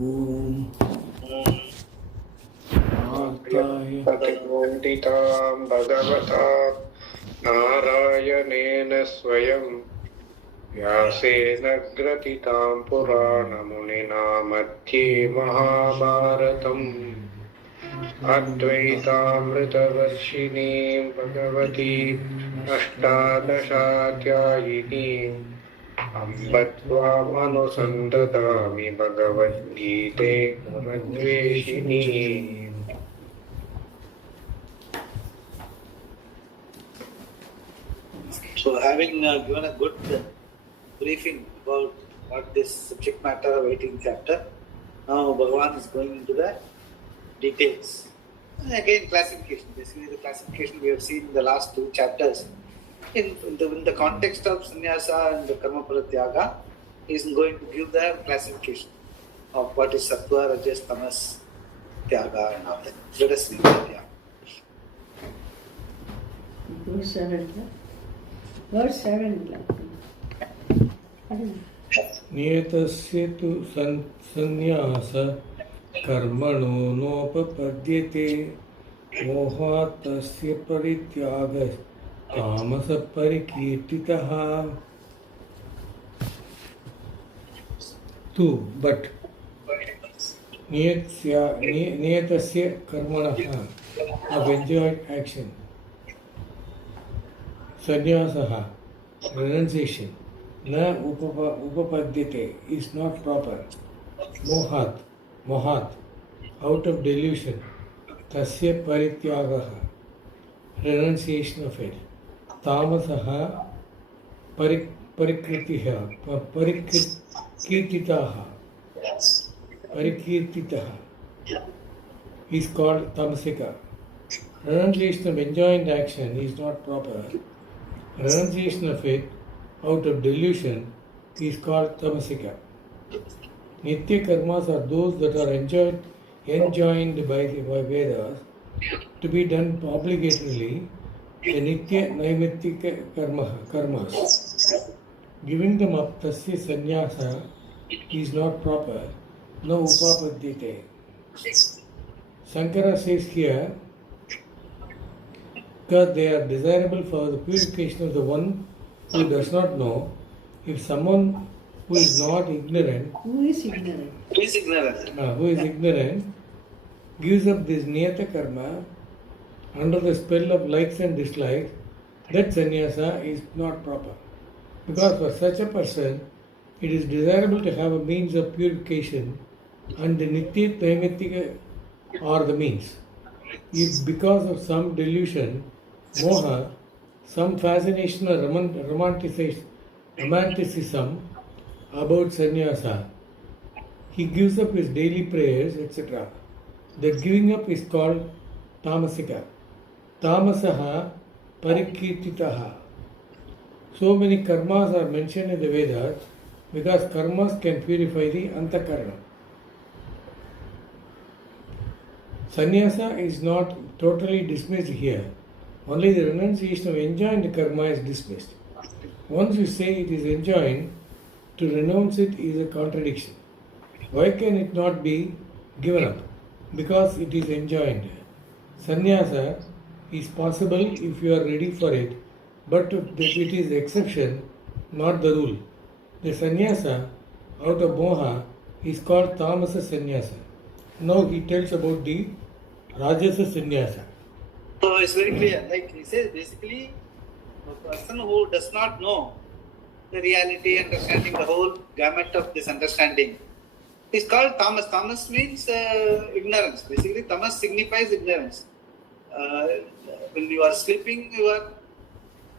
Om Patigunditam Bhagavata Narayanena Swayam Vyasena Gratitam Puranamunina Madhye Mahabharatam Advaitamritavarshiniim Bhagavati Ashtadashatyayiniim Ambattvamanusantatami Bhagavad Gite Madhveshiniim. So, having given a good briefing about what this subject matter of 18th chapter, now Bhagavan is going into the details. And again, classification. Basically, the classification we have seen in the last two chapters. In the context of sannyasa and the karma paratyaga, he is going to give the classification of what is sattva, rajas, tamas, tyaga, and all that. Let us read that. Yeah. Verse 7. नियतस्य तु संन्यास कर्मणो नोपपद्यते मोहात् तस्य परित्यागः तामसः परिकीर्तितः. तु but नियतस्य कर्मणः of enjoyed action, sannyasah renunciation, na upapadyate is not proper. Mohat out of delusion, tasya parityagah renunciation of it, tamasah parikirtitah is called tamasika. Renunciation of enjoined action is not proper. Renunciation of it out of delusion is called tamasika. Nitya karmas are those that are enjoined by Vedas to be done obligatorily, the nitya naimittika karmas. Giving them up, tasya sannyasa, is not proper. No upapadyate. Shankara says here, because they are desirable for the purification of the one who does not know. If someone who is not ignorant, Who is ignorant? who is ignorant, gives up this niyata karma under the spell of likes and dislikes, that sannyasa is not proper. Because for such a person, it is desirable to have a means of purification, and the nitya naimittika are the means. If because of some delusion, moha, some fascination or romanticism about sannyasa, he gives up his daily prayers, etc. That giving up is called tamasika. Tamasaha parikirtitaha. So many karmas are mentioned in the Vedas because karmas can purify the antakarana. Sannyasa is not totally dismissed here. Only the renunciation of enjoined karma is dismissed. Once you say it is enjoined, to renounce it is a contradiction. Why can it not be given up? Because it is enjoined. Sannyasa is possible if you are ready for it, but it is exception, not the rule. The sannyasa out of moha is called tamasa sannyasa. Now he tells about the rajasa sannyasa. So it's very clear. Like he says, basically, a person who does not know the reality, understanding the whole gamut of this understanding, is called tamas. Tamas means ignorance. Basically, tamas signifies ignorance. When you are sleeping,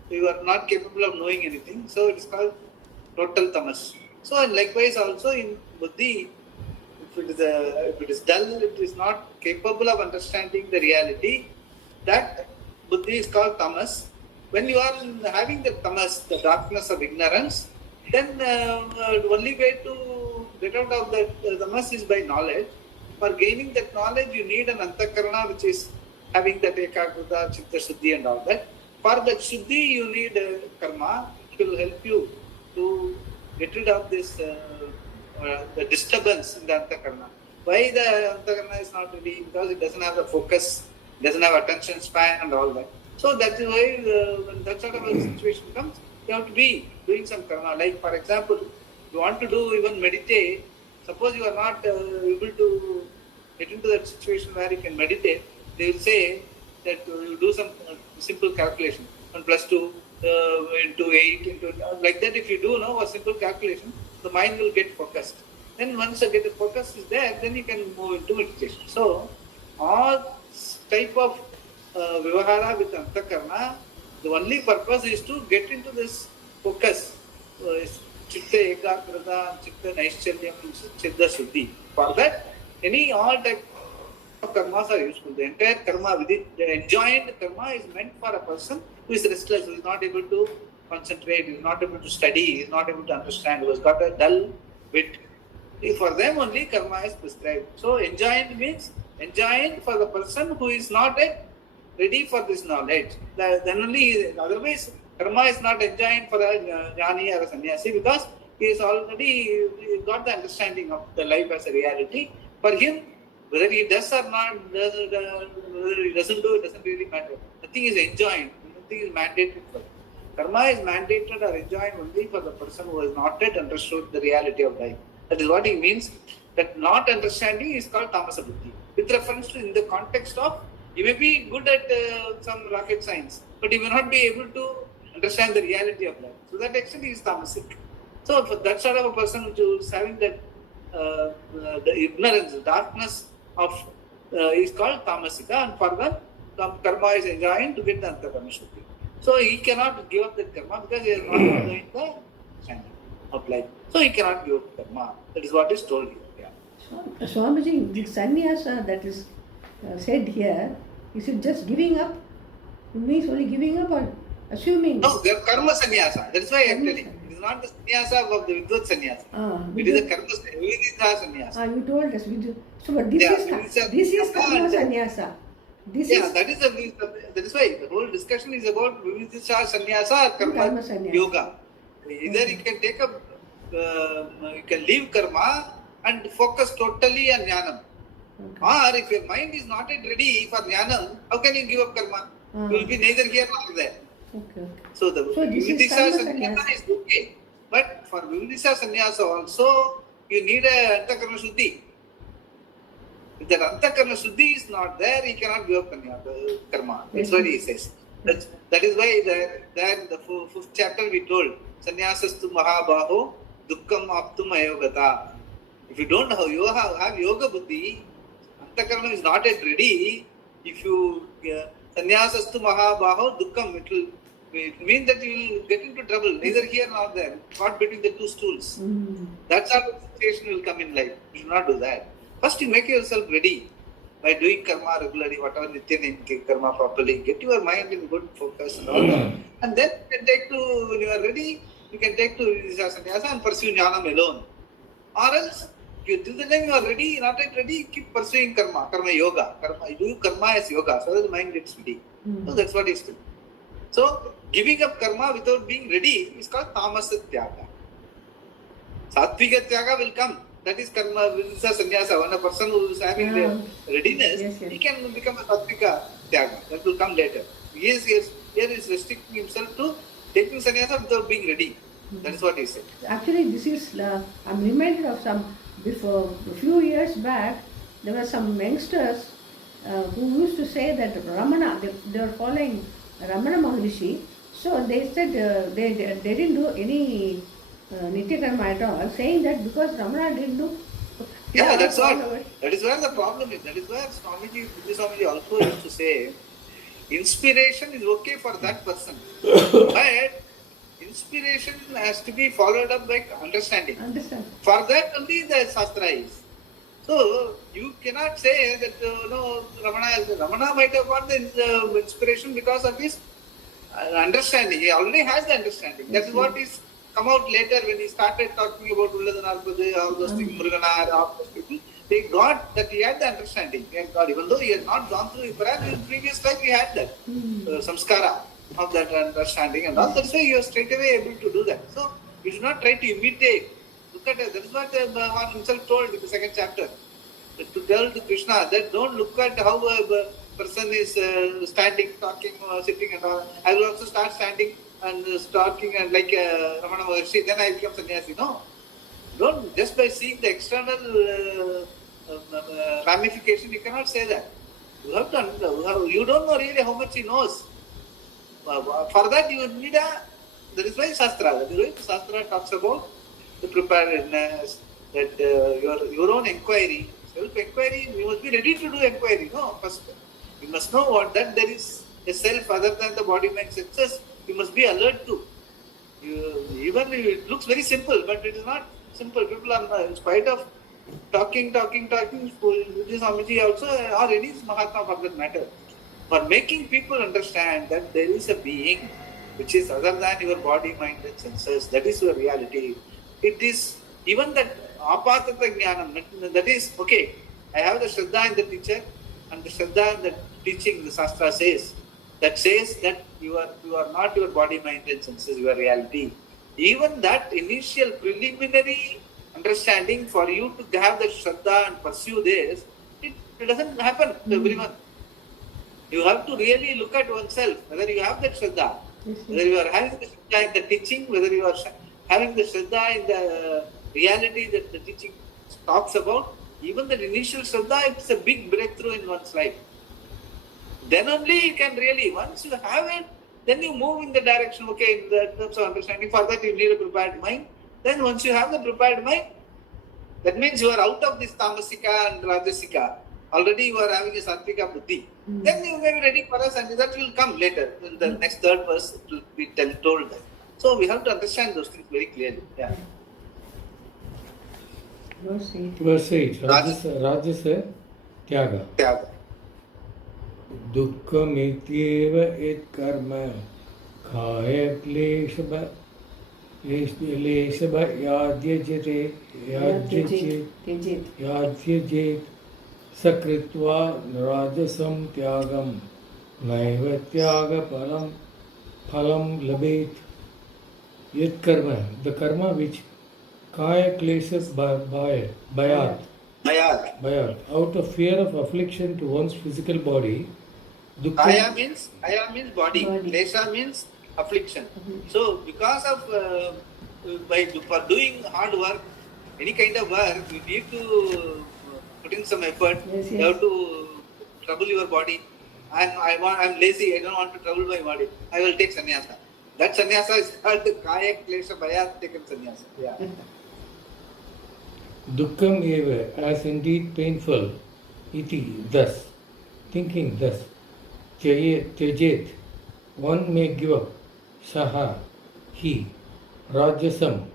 you are not capable of knowing anything. So it is called total tamas. So likewise also in buddhi, if it is dull, it is not capable of understanding the reality. That buddhi is called tamas. When you are having the tamas, the darkness of ignorance, then the only way to get out of the tamas is by knowledge. For gaining that knowledge, you need an antakarana which is having that ekagrata, chitta shuddhi and all that. For that shuddhi, you need karma. It will help you to get rid of this the disturbance in the antakarna. Why the antakarna is not ready? Because it doesn't have the focus, doesn't have attention span and all that. So that is why when that sort of a situation comes, you have to be doing some karma. Like for example, you want to do even meditate. Suppose you are not able to get into that situation where you can meditate. They will say that you do some simple calculation. 1 plus 2 into 8 into like that. If you do a simple calculation, the mind will get focused. Then once you get the focus is there, then you can move into meditation. So all type of vivahara with antakarna, the only purpose is to get into this focus. Chitta ekagrata, chitta naishchalyam, chitta shuddhi. For that, all type of karmas are useful. The entire karma, the enjoined karma is meant for a person who is restless, who is not able to concentrate, who is not able to study, who is not able to understand, who has got a dull wit. For them only karma is prescribed. So enjoined means enjoined for the person who is not yet ready for this knowledge. Then only, otherwise karma is not enjoined for a jnani or a sannyasi, because he is already got the understanding of the life as a reality. For him, whether he does or not, whether he doesn't do, it doesn't really matter. Nothing is enjoined, nothing is mandated for him. Karma is mandated or enjoined only for the person who has not yet understood the reality of life. That is what he means. That not understanding is called tamasa buddhi. With reference to, in the context of, you may be good at some rocket science, but you may not be able to understand the reality of life. So that actually is tamasic. So for that sort of a person who is having that the ignorance, the darkness of is called tamasika, and for that karma is enjoined to get the antakarna shuddhi. So he cannot give up that karma because he is not knowing the understanding of life. So he cannot give up karma. That is what is told here. Yeah. Swamiji, the sannyasa that is said here, is it just giving up? It means only giving up or assuming? No, they are karma sannyasa. That is why I am telling. It is not the sannyasa of the Vidvat sannyasa. It is a karma sannyasa. You told us. So, but this is karma sannyasa. That is why the whole discussion is about vividisha sannyasa or karma yoga. Either you can take up, you can leave karma and focus totally on jnanam. Or if your mind is not yet ready for jnanam, how can you give up karma? You will be neither here nor there. Okay. So the vividisha sannyasa is okay. But for vividisha sannyasa also, you need a antakarna shuddhi. If that antakarna shuddhi is not there, he cannot give up karma. That's what he says. That is why there in the 5th chapter we told, Sannyasastu mahabaho dukkam aptum ayogata. If you don't have yoga buddhi, antakarna is not yet ready. If you Sannyasastu mahabaho dukkam, it will mean that you will get into trouble, neither here nor there, caught between the two stools. That sort of situation will come in life. You should not do that. First, you make yourself ready by doing karma regularly, whatever nitya karma properly. Get your mind in good focus and all that. And then you can take to, when you are ready, you can take to sannyasa and pursue jnanam alone. Or else, till the time you are ready, not yet ready, keep pursuing karma yoga. Do karma as yoga, so that the mind gets ready. So that's what is true. So, giving up karma without being ready is called tamasa tyaga. Sattvika tyaga will come. That is karma, sannyasa. When a person who is having the readiness, he can become a sattvika tyaga. That will come later. Here is restricting himself to taking sannyasa without being ready. That is what he said. Actually, this is, I'm reminded of before a few years back, there were some youngsters who used to say that Ramana, they were following Ramana Maharishi. So they said they didn't do any Nitya karma at all, saying that because Ramana didn't do. Yeah, that's what. That is where the problem is. That is where Swamiji also used to say, inspiration is okay for that person, but inspiration has to be followed up by understanding. For that only the Shastra is. So you cannot say that Ramana might have got the inspiration because of his understanding. He already has the understanding. That is what is come out later when he started talking about Ulladanarpadu, all those things, Muruganar, all those people. They got that he had the understanding. He had got, even though he had not gone through it, perhaps in previous life he had that samskara of that understanding and all. That's why you are straight away able to do that. So you should not try to imitate the Look at it. That is what Bhagavan himself told in the second chapter. To tell to Krishna that don't look at how a person is standing, talking, sitting and all. I will also start standing and talking and like Ramana Maharshi, then I become sannyasi. No. Don't, just by seeing the external ramification, you cannot say that. You have to, you don't know really how much he knows. For that you need that is why Shastra. That is why Shastra talks about the preparedness, that your own inquiry, self-inquiry, you must be ready to do inquiry. No, first you must know what that there is a self other than the body, mind, senses. You must be alert to. Even it looks very simple, but it is not simple. People are, in spite of talking. This Swamiji also, or any Mahatma for that matter, for making people understand that there is a being which is other than your body, mind and senses. That is your reality. It is even that apatata jnanam, that is, okay, I have the Shraddha in the teacher and the Shraddha in the teaching, the Shastra says that you are not your body, mind and senses, your reality. Even that initial preliminary understanding for you to have the Shraddha and pursue this, it doesn't happen to everyone. You have to really look at oneself, whether you have that Shraddha, whether you are having the Shraddha in the teaching, whether you are having the Shraddha in the reality that the teaching talks about. Even that initial Shraddha, it's a big breakthrough in one's life. Then only you can really, once you have it, then you move in the direction, okay, in the terms of understanding. For that you need a prepared mind. Then once you have the prepared mind, that means you are out of this tamasika and rajasika. Already you are having a sattvika buddhi. Then you may be ready for us, and that will come later. In the next third verse, it will be told that. So we have to understand those things very clearly. Yeah. Verse 8. Rajasa Tyaga. Tyaga. Dukkhamityev et karma khaya kleshaba yadyajate sakritva rajasam tyagam naiva tyaga phalam labet. Yet karma, the karma which kaya klesha bayat, out of fear of affliction to one's physical body. Kaya means body. Klesha means affliction. So because of for doing hard work, any kind of work, you need to put in some effort. Yes. You have to trouble your body. I'm lazy. I don't want to trouble my body. I will take sannyasa. That sannyasa is called kaya klesha bayat taken sannyasa. Yeah. Dukkham eva, as indeed painful, iti, thus, thinking thus, tyajet, one may give up, saha, he, rajasam,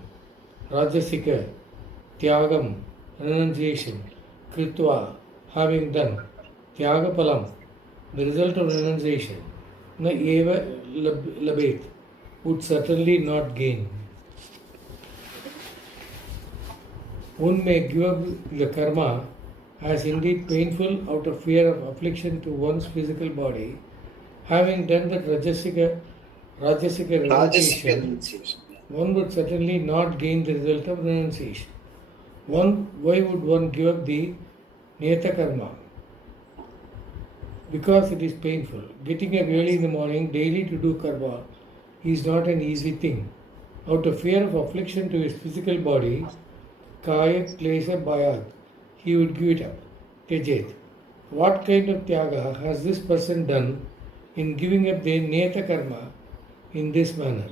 rajasika, tyagam, renunciation, kritva, having done, tyagapalam, the result of renunciation, na eva labet, would certainly not gain. One may give up the karma as indeed painful out of fear of affliction to one's physical body, having done that rajasika renunciation, one would certainly not gain the result of renunciation. Why would one give up the niyata karma? Because it is painful. Getting up early in the morning daily to do karma is not an easy thing. Out of fear of affliction to his physical body, kaya klesha bayat, he would give it up. Tyajet. What kind of tyaga has this person done in giving up the niyata karma in this manner?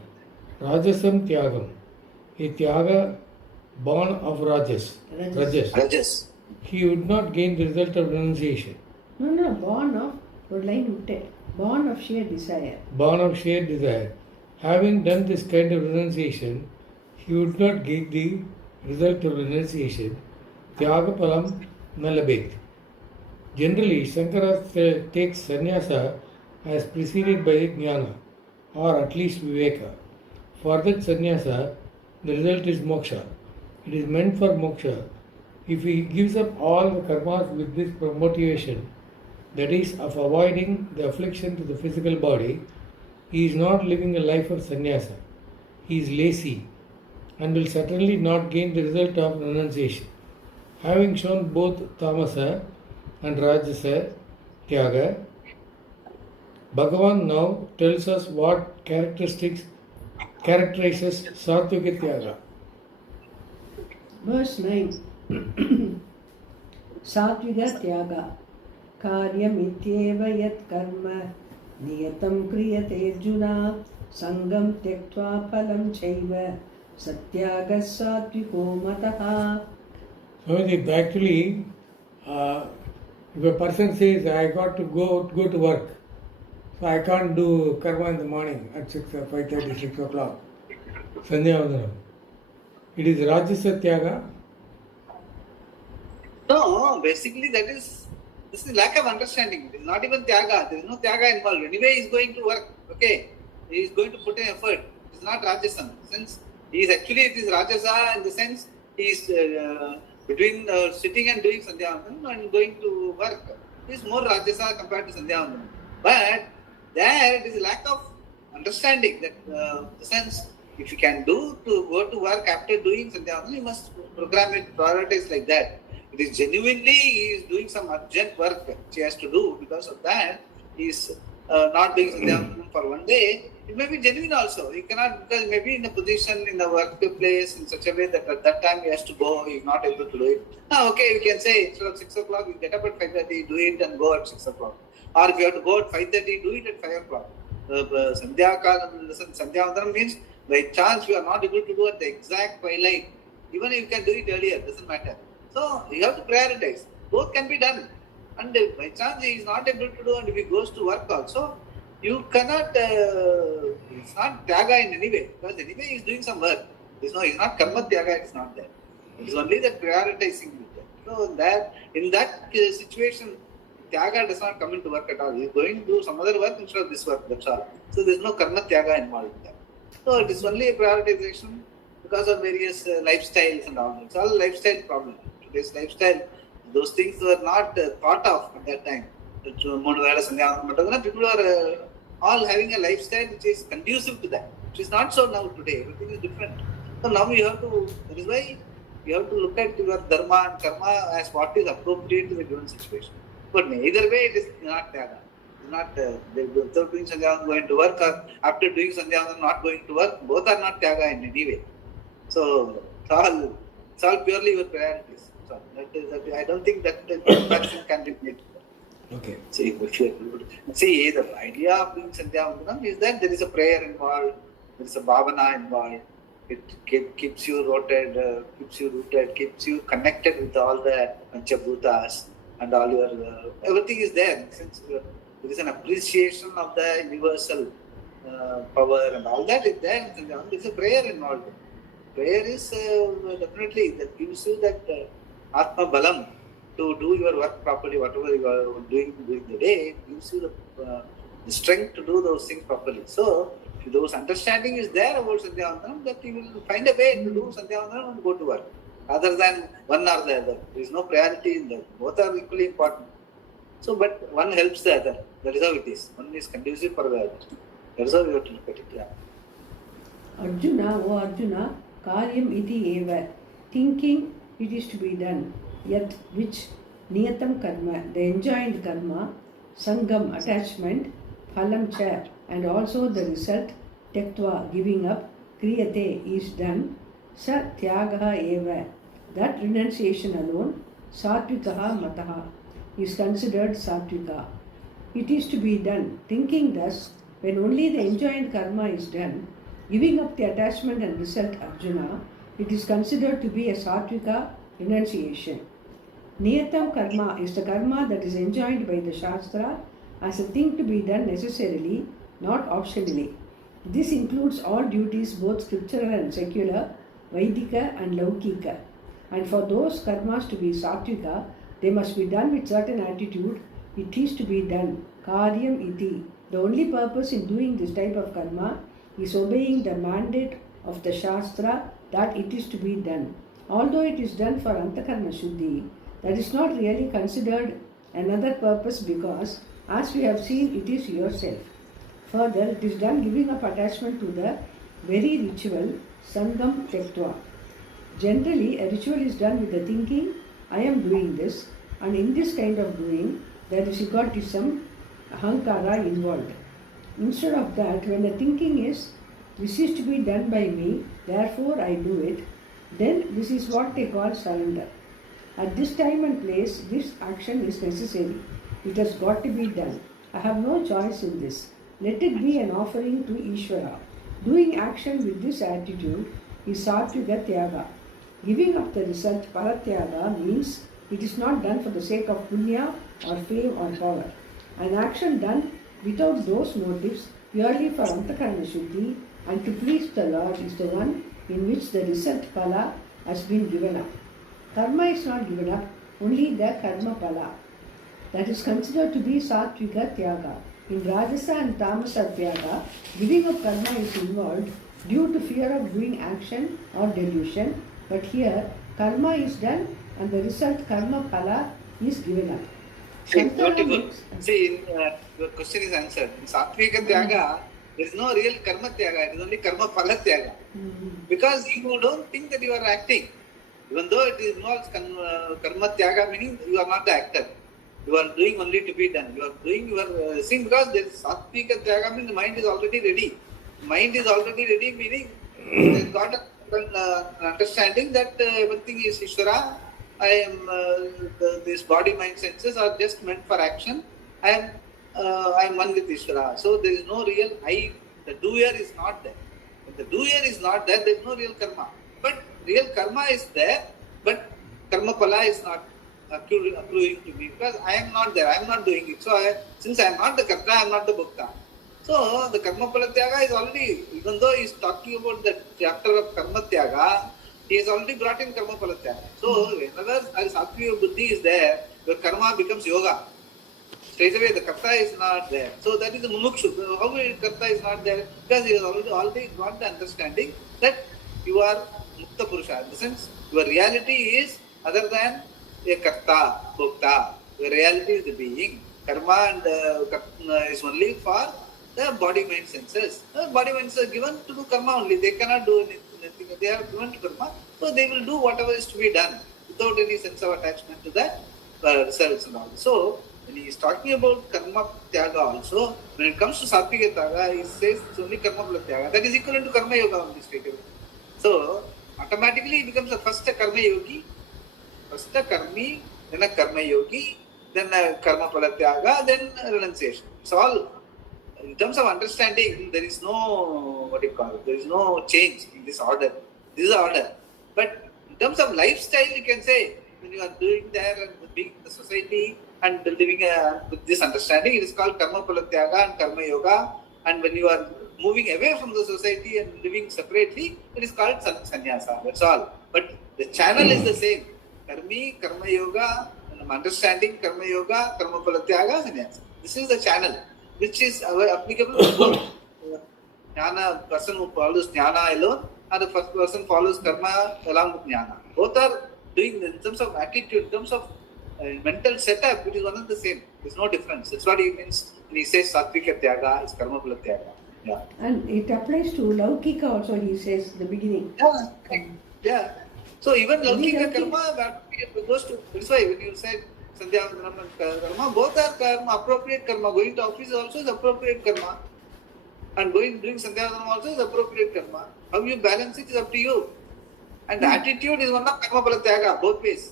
Rajasam tyagam, a tyaga born of rajas. He would not gain the result of renunciation. No, born of, one line utte, born of sheer desire. Born of sheer desire. Having done this kind of renunciation, he would not gain the result of renunciation, tyagapalam nalabet. Generally, Shankara takes sannyasa as preceded by jnana, or at least viveka. For that sannyasa, the result is moksha. It is meant for moksha. If he gives up all the karmas with this motivation, that is, of avoiding the affliction to the physical body, he is not living a life of sannyasa. He is lazy. and will certainly not gain the result of renunciation. Having shown both tamasa and rajasa tyaga, Bhagavan now tells us what characterizes Sattvika Tyaga. Verse 9. Sattvika Tyaga Karyam ityeva yat karma niyatam kriyate Arjuna sangam tyaktva phalam chaiva satyaga sattviko mataha. So actually, if a person says, I got to go to work, so I can't do karma in the morning at 5:30, 6 o'clock, Sandhya Vandanam. It is Rajasa Tyaga. No, basically this is lack of understanding. It is not even Tyaga. There is no Tyaga involved. Anyway, he is going to work. Okay, he is going to put in effort. It is not Rajasa. Since he is actually, it is Rajasa in the sense he is between sitting and doing Sandhya Vandanam and going to work. It is more Rajasa compared to Sandhya Vandanam. But there it is a lack of understanding that the sense if you can do to go to work after doing Sandhya Vandanam, you must program it, prioritize like that. It is genuinely he is doing some urgent work which he has to do. Because of that, he is not doing Sandhya Vandanam for one day. It may be genuine also. He cannot, because maybe in a position in the workplace in such a way that at that time he has to go, he is not able to do it. Okay, you can say instead of 6 o'clock, you get up at 5:30, do it and go at 6 o'clock. Or if you have to go at 5:30, do it at 5 o'clock. Sandhya Vandanam means by chance you are not able to do at the exact twilight. Even if you can do it earlier, doesn't matter. So you have to prioritize. Both can be done. And by chance he is not able to do, and if he goes to work also, you cannot, it's not Tyaga in any way. Because anyway he is doing some work. It's not Karma Tyaga, it's not there. It is only the prioritizing. So that in that situation, Tyaga does not come into work at all. He is going to do some other work instead of this work, that's all. So there is no Karma Tyaga involved in that. So it is only a prioritization because of various lifestyles and all. It's all lifestyle problem. Today's lifestyle, those things were not thought of at that time. People are all having a lifestyle which is conducive to that. Which is not so now today. Everything is different. So now you have to, that is why you have to look at your dharma and karma as what is appropriate to the given situation. But either way, it is not Tyaga. It is not without doing Sandhya Vandanam going to work, or after doing Sandhya Vandanam not going to work. Both are not Tyaga in any way. So it's all purely your priorities. So I don't think that the comparison can be made. Okay. See, the idea of doing Sandhya Vandanam is that there is a prayer involved, there is a bhavana involved. It keeps you rooted, keeps you connected with all the Panchabhutas and all your everything is there. Since there is an appreciation of the universal power and all that is there. There is a prayer involved. Prayer is definitely that gives you that Atma Balam to do your work properly, whatever you are doing during the day, it gives you the strength to do those things properly. So, if those understanding is there about Sandhya Vandanam, that you will find a way to do Sandhya Vandanam and go to work. Other than one or the other. There is no priority in that. Both are equally important. So, but one helps the other. That is how it is. One is conducive for the other. That is how we have to look at it. Yeah. Arjuna, Karyam iti eva, thinking it is to be done, yet which niyatam karma, the enjoined karma, sangam, attachment, phalam cha, and also the result, tyaktva, giving up, kriyate, is done, sa tyagaha eva, that renunciation alone, sattvikaha mataha, is considered sattvika. It is to be done, thinking thus, when only the enjoined karma is done, giving up the attachment and result Arjuna, it is considered to be a sattvika renunciation. Niyatam karma is the karma that is enjoined by the Shastra as a thing to be done necessarily, not optionally. This includes all duties, both scriptural and secular, Vaidika and Laukika. And for those karmas to be sattvika, they must be done with certain attitude. It is to be done. Karyam iti. The only purpose in doing this type of karma is obeying the mandate of the Shastra that it is to be done. Although it is done for Antakarna Shuddhi, that is not really considered another purpose because, as we have seen, it is yourself. Further, it is done giving up attachment to the very ritual, sangam tektva. Generally, a ritual is done with the thinking, I am doing this, and in this kind of doing, there is egotism, ahankara involved. Instead of that, when the thinking is, this is to be done by me, therefore I do it, then this is what they call surrender. At this time and place, this action is necessary. It has got to be done. I have no choice in this. Let it be an offering to Ishvara. Doing action with this attitude is sattviga tyaga. Giving up the result, paratyaga, means it is not done for the sake of punya or fame or power. An action done without those motives, purely for antakarana shuddhi and to please the Lord, is the one in which the result phala has been given up. Karma is not given up, only the karma phala. That is considered to be sattviga tyaga. In Rajasa and Tamasa tyaga, giving up karma is involved due to fear of doing action or delusion, but here karma is done and the result karma phala is given up. Beautiful. See, your question is answered. In Sattvika Tyaga, there is no real karma tyaga, it is only karma phala tyaga. Because you don't think that you are acting. Even though it involves karma tyaga, meaning you are not the actor. You are doing only to be done. You are doing your seeing, because there is Sattvika Tyaga, means the mind is already ready. Mind is already ready, meaning it has got an understanding that everything is Ishvara. I am this body, mind, senses are just meant for action. I am one with Ishvara. So there is no real I. The doer is not there. If the doer is not there, there is no real karma. But real karma is there, but karma phala is not accruing to me, because I am not there. I am not doing it. So since I am not the karta, I am not the bhokta. So the karma phala tyaga is already, even though he is talking about the chapter of karma tyaga, he has already brought in karma phala tyaga. So whenever sattviya buddhi is there, your karma becomes yoga. Straight away the karta is not there. So that is the mumukshu. How the karta is not there? Because he has already got the understanding that you are mukta purusha. In the sense, your reality is other than a karta, bhokta. Your reality is the being. Karma and is only for the body, mind, senses. The body, mind, senses are given to do karma only. They cannot do anything. They are given to karma. So they will do whatever is to be done without any sense of attachment to that results and all. So when he is talking about karma tyaga also, when it comes to sattvika tyaga, he says it's only karma phala tyaga. That is equivalent to karma yoga only straight away. So automatically he becomes a first karma yogi, first a karmi, then a karma yogi, then a karma phala tyaga, then renunciation. It's all in terms of understanding. There is no there is no change in this order. This is the order. But in terms of lifestyle, you can say when you are doing there and being in the society and living with this understanding, it is called karma phala tyaga and karma yoga. And when you are moving away from the society and living separately, it is called sannyasa. That's all. But the channel is the same. Karmi, karma yoga, and understanding karma yoga, karma phala tyaga, sannyasa. This is the channel which is applicable to both. Jnana, person who follows jnana alone, and the first person follows karma along with jnana. Both are doing in terms of attitude, in terms of mental setup, it is one and the same. There is no difference. That's what he means when he says sattvika tyaga is karma phala tyaga. Yeah. And it applies to Laukika also, he says in the beginning. Yeah. Yeah. So even Laukika karma goes to, that's why when you said Sandhyavandanam and karma, both are karma, appropriate karma. Going to office also is appropriate karma. And doing Sandhyavandanam also is appropriate karma. How you balance it is up to you. And the attitude is one of karma phala tyaga, both ways.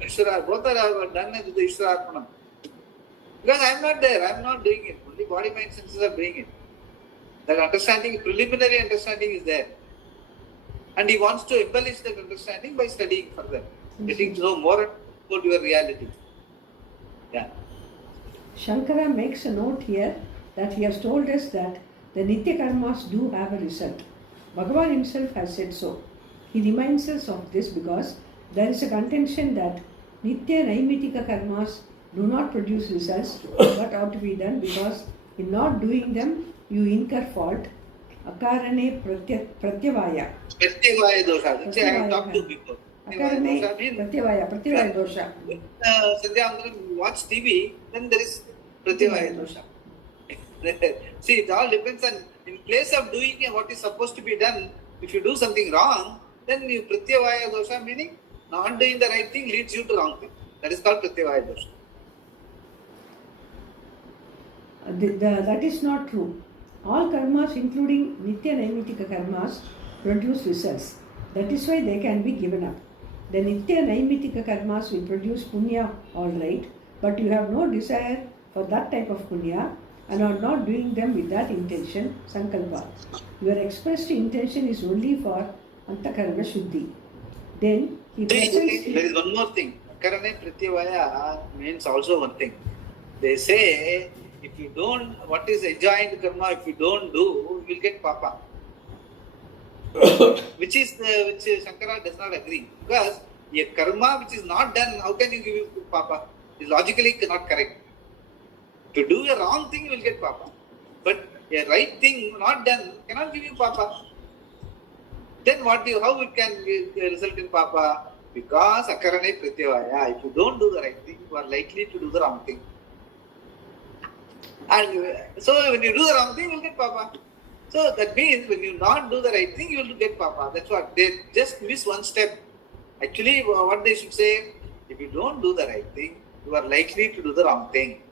Ishvara, both are done with the Ishvara Arpanam. Because I am not there, I am not doing it. Only body, mind, senses are doing it. That understanding, preliminary understanding is there. And he wants to embellish that understanding by studying further, getting to know more about your reality. Yeah. Shankara makes a note here that he has told us that the Nitya Karmas do have a result. Bhagavan himself has said so. He reminds us of this because there is a contention that Nitya Naimitika Karmas do not produce results but ought to be done because in not doing them you incur fault. Akarane pratyavaya. Pratyavaya dosha. Which I have talked to before. Akarane pratyavaya dosha. Sandhyavandanam, watch TV, then there is pratyavaya dosha. See, it all depends on in place of doing what is supposed to be done, if you do something wrong, then you pratyavaya dosha, meaning not doing the right thing leads you to wrong thing. That is called pratyavaya dosha. That is not true. All karmas, including nitya naimitika karmas, produce results. That is why they can be given up. The nitya naimitika karmas will produce punya, all right, but you have no desire for that type of punya and are not doing them with that intention, sankalpa. Your expressed intention is only for antakarana shuddhi. Then he presents. There is one more thing. Akarane pratyavaya means also one thing. They say, if you don't, what is enjoined karma, if you don't do, you will get papa. which Shankara does not agree. Because a karma which is not done, how can you give you papa? It is logically not correct. To do a wrong thing, you will get papa. But a right thing not done cannot give you papa. Then how it can result in papa? Because akarane pratyavaya. If you don't do the right thing, you are likely to do the wrong thing. And so when you do the wrong thing, you will get papa. So that means when you not do the right thing, you will get papa. That's what. They just miss one step. Actually, what they should say, if you don't do the right thing, you are likely to do the wrong thing.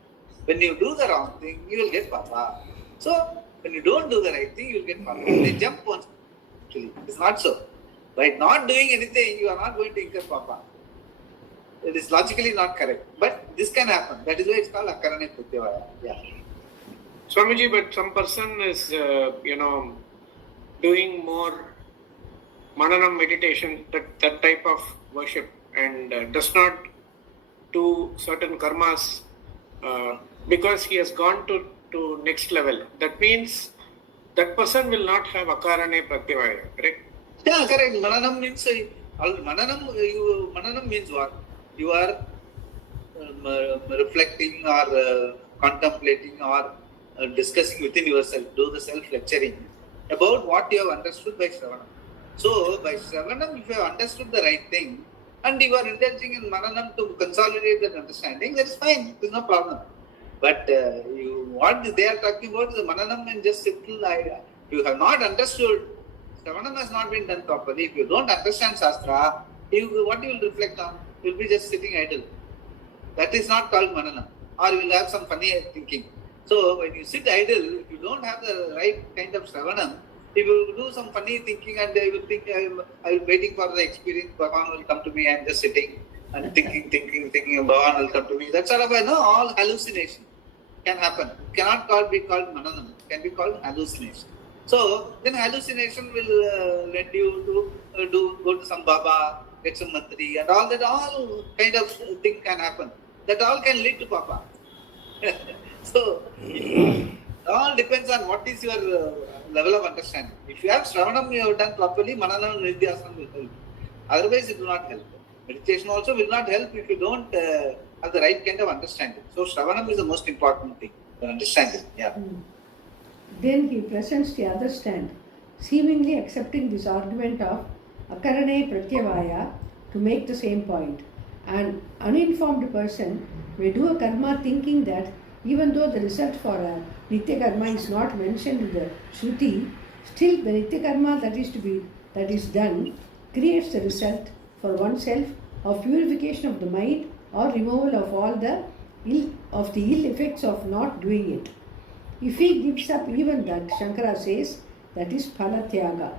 When you do the wrong thing, you will get papa. So when you don't do the right thing, you will get papa. They jump once. Actually, it's not so. By not doing anything, you are not going to incur papa. It is logically not correct. But this can happen. That is why it's called akarane pratyavaya. Yeah. Swamiji, but some person is, doing more mananam meditation, that type of worship, and does not do certain karmas because he has gone to next level. That means that person will not have akarane pratyavaya, correct? Yeah, correct. Mananam means mananam means what? You are reflecting or contemplating or discussing within yourself, do the self-lecturing about what you have understood by Shravanam. So, by Shravanam, if you have understood the right thing and you are indulging in Mananam to consolidate that understanding, that is fine, there is no problem. But what they are talking about is the Mananam and just simple, if you have not understood, Shravanam has not been done properly. If you don't understand Shastra, what you will reflect on? You will be just sitting idle. That is not called Mananam. Or you will have some funny thinking. So when you sit idle, if you don't have the right kind of Shravanam, if you do some funny thinking and you will think, I will waiting for the experience, Bhagavan will come to me, I am just sitting and thinking, Bhagavan will come to me. That sort of, all hallucination can happen. It cannot be called Mananam. It can be called hallucination. So then hallucination will lead you to go to some Baba, get some mantri and all that, all kind of thing can happen. That all can lead to Papa. So, it all depends on what is your level of understanding. If you have Shravanam you have done properly, Mananam and Nidhyasana will help. Otherwise, it will not help. Meditation also will not help if you don't have the right kind of understanding. So, Shravanam is the most important thing, the understanding. Yeah. Then he presents the other stand, seemingly accepting this argument of akarane pratyavaya to make the same point. An uninformed person may do a karma thinking that even though the result for a nitya karma is not mentioned in the Shruti, still the nitya karma that is done creates the result for oneself of purification of the mind or removal of all the ill effects of not doing it. If he gives up even that, Shankara says, that is phala tyaga.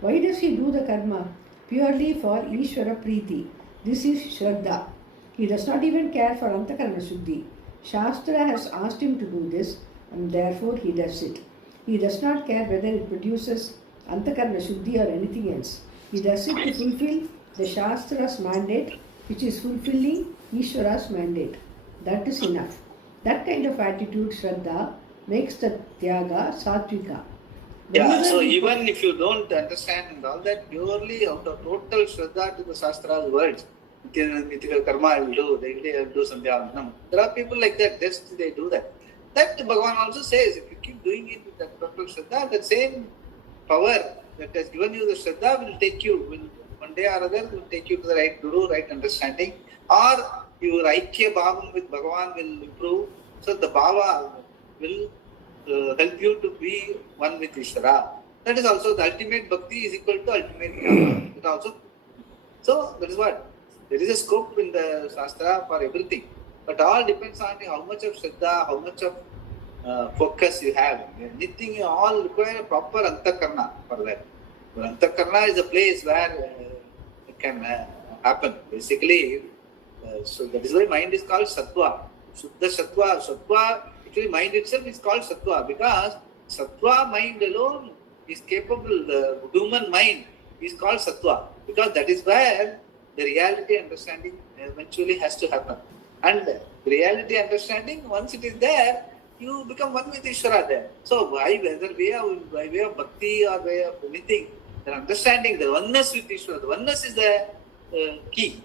Why does he do the karma? Purely for Ishvara Preeti. This is Shraddha. He does not even care for Antakarana Shuddhi. Shastra has asked him to do this and therefore he does it. He does not care whether it produces Antakarana Shuddhi or anything else. He does it to fulfill the Shastra's mandate, which is fulfilling Ishvara's mandate. That is enough. That kind of attitude, Shraddha, makes the Tyaga Satvika. Yeah, so even if you don't understand and all that, purely out of total Shraddha to the Shastra's words, Nitya karma I will do, daily I will do Sandhya. There are people like that, just they do that. That Bhagavan also says, if you keep doing it with that total Shraddha, that same power that has given you the Shraddha will take you, one day or other will take you to the right Guru, right understanding, or your Aikya Bhavam with Bhagavan will improve, so the Bhava will help you to be one with Ishvara. That is also the ultimate bhakti is equal to ultimate jnana. It also. So that is what. There is a scope in the Shastra for everything. But all depends on how much of Shraddha, how much of focus you have. Anything, you all require a proper Antakarna for that. Antakarna is a place where it can happen. Basically, so that is why mind is called Sattva. Shuddha Sattva. Sattva, actually mind itself is called Sattva because Sattva mind alone is capable, the human mind is called Sattva because that is where the reality understanding eventually has to happen. And reality understanding, once it is there, you become one with Ishvara there. So why, whether by way of bhakti or way of anything, the understanding, the oneness with Ishvara, the oneness is the key.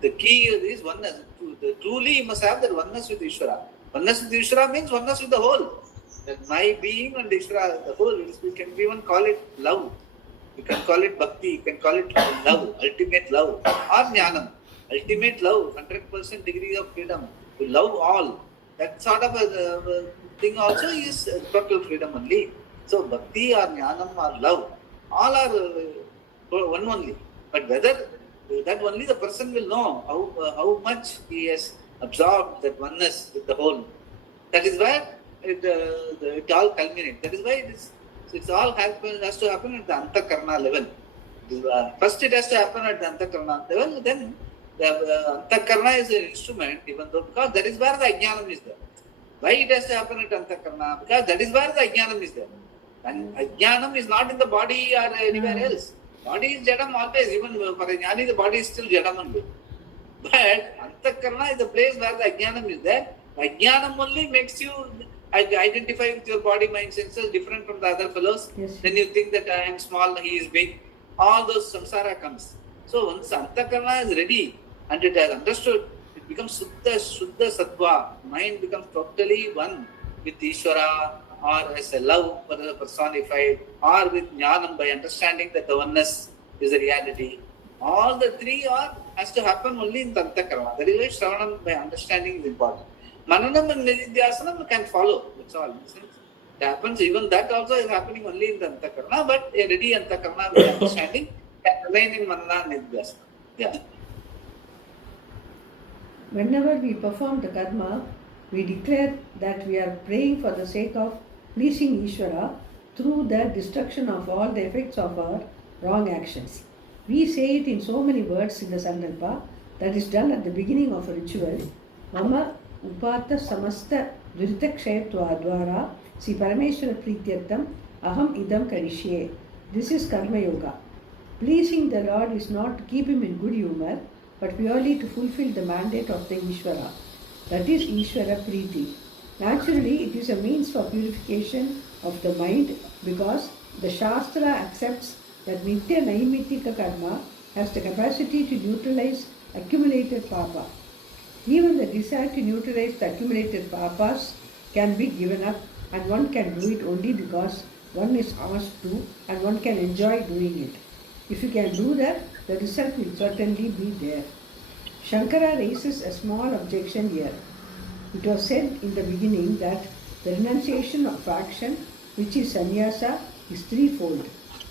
The key is oneness. Truly you must have that oneness with Ishvara. Oneness with Ishvara means oneness with the whole. That my being and Ishvara, the whole, we can even call it love. You can call it bhakti, you can call it love, ultimate love, or jnanam. Ultimate love, 100% degree of freedom, to love all. That sort of a thing also is total freedom only. So bhakti or jnanam or love, all are one only. But whether that only the person will know how much he has absorbed that oneness with the whole. That is where it all culminates. That is why it's all has to happen at the Antakarna level. First it has to happen at the Antakarna level, then the Antakarna is an instrument, even though, because that is where the Ajnanam is there. Why it has to happen at Antakarna? Because that is where the Ajnanam is there. And Ajnanam is not in the body or anywhere else. Body is Jadam always, even for a Jnani, the body is still Jadam only. But Antakarna is the place where the Ajnanam is there. Ajnanam only makes you identify with your body, mind, senses different from the other fellows. Yes. Then you think that I am small, he is big. All those samsara comes. So once Antakarna is ready and it has understood, it becomes Shuddha Sattva. Mind becomes totally one with Ishvara or as a love personified or with Jnanam by understanding that the oneness is a reality. All the three has to happen only in Antakarna. That is why Shravanam by understanding is important. Mananam and Nididhyasanam can follow. That's all. It happens, even that also is happening only in the Antakarna, but a ready Antakarna with understanding can remain in Manana and Nididhyasana. Yeah. Whenever we perform the karma, we declare that we are praying for the sake of pleasing Ishvara through the destruction of all the effects of our wrong actions. We say it in so many words in the Sankalpa that is done at the beginning of a ritual. Mama upata samasta duritakshayatva dvara si parameshwara prityartam aham idam karishye. This is karma yoga. Pleasing the Lord is not to keep him in good humor, but purely to fulfill the mandate of the Ishvara. That is Ishvara Priti. Naturally, it is a means for purification of the mind because the Shastra accepts that Nitya Naimitika Karma has the capacity to neutralize accumulated papa. Even the desire to neutralize the accumulated papas can be given up, and one can do it only because one is asked to and one can enjoy doing it. If you can do that, the result will certainly be there. Shankara raises a small objection here. It was said in the beginning that the renunciation of action, which is sannyasa, is threefold.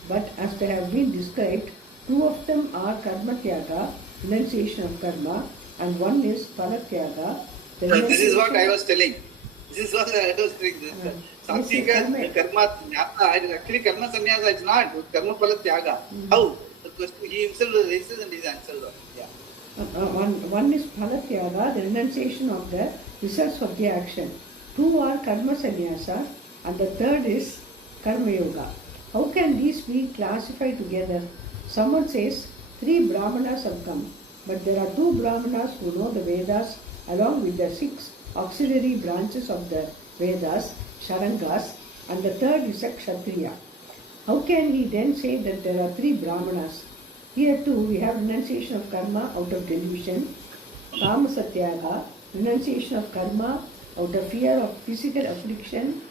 But as they have been described, two of them are karma tyaga, renunciation of karma, and one is phala tyaga. This is what I was telling. This is what I was telling. Satvika karma jnana, actually karma sannyasa is not, karma phala tyaga. How? The question he himself raises and his answer. Yeah. One is phala tyaga, the renunciation of the results of the action. Two are karma sannyasa, and the third is karma yoga. How can these be classified together? Someone says 3 brahmanas have come, but there are 2 brahmanas who know the Vedas along with the 6 auxiliary branches of the Vedas, Sharangas, and the third is a Kshatriya. How can he then say that there are 3 brahmanas? Here too we have renunciation of karma out of delusion, tamasa tyaga, renunciation of karma out of fear of physical affliction,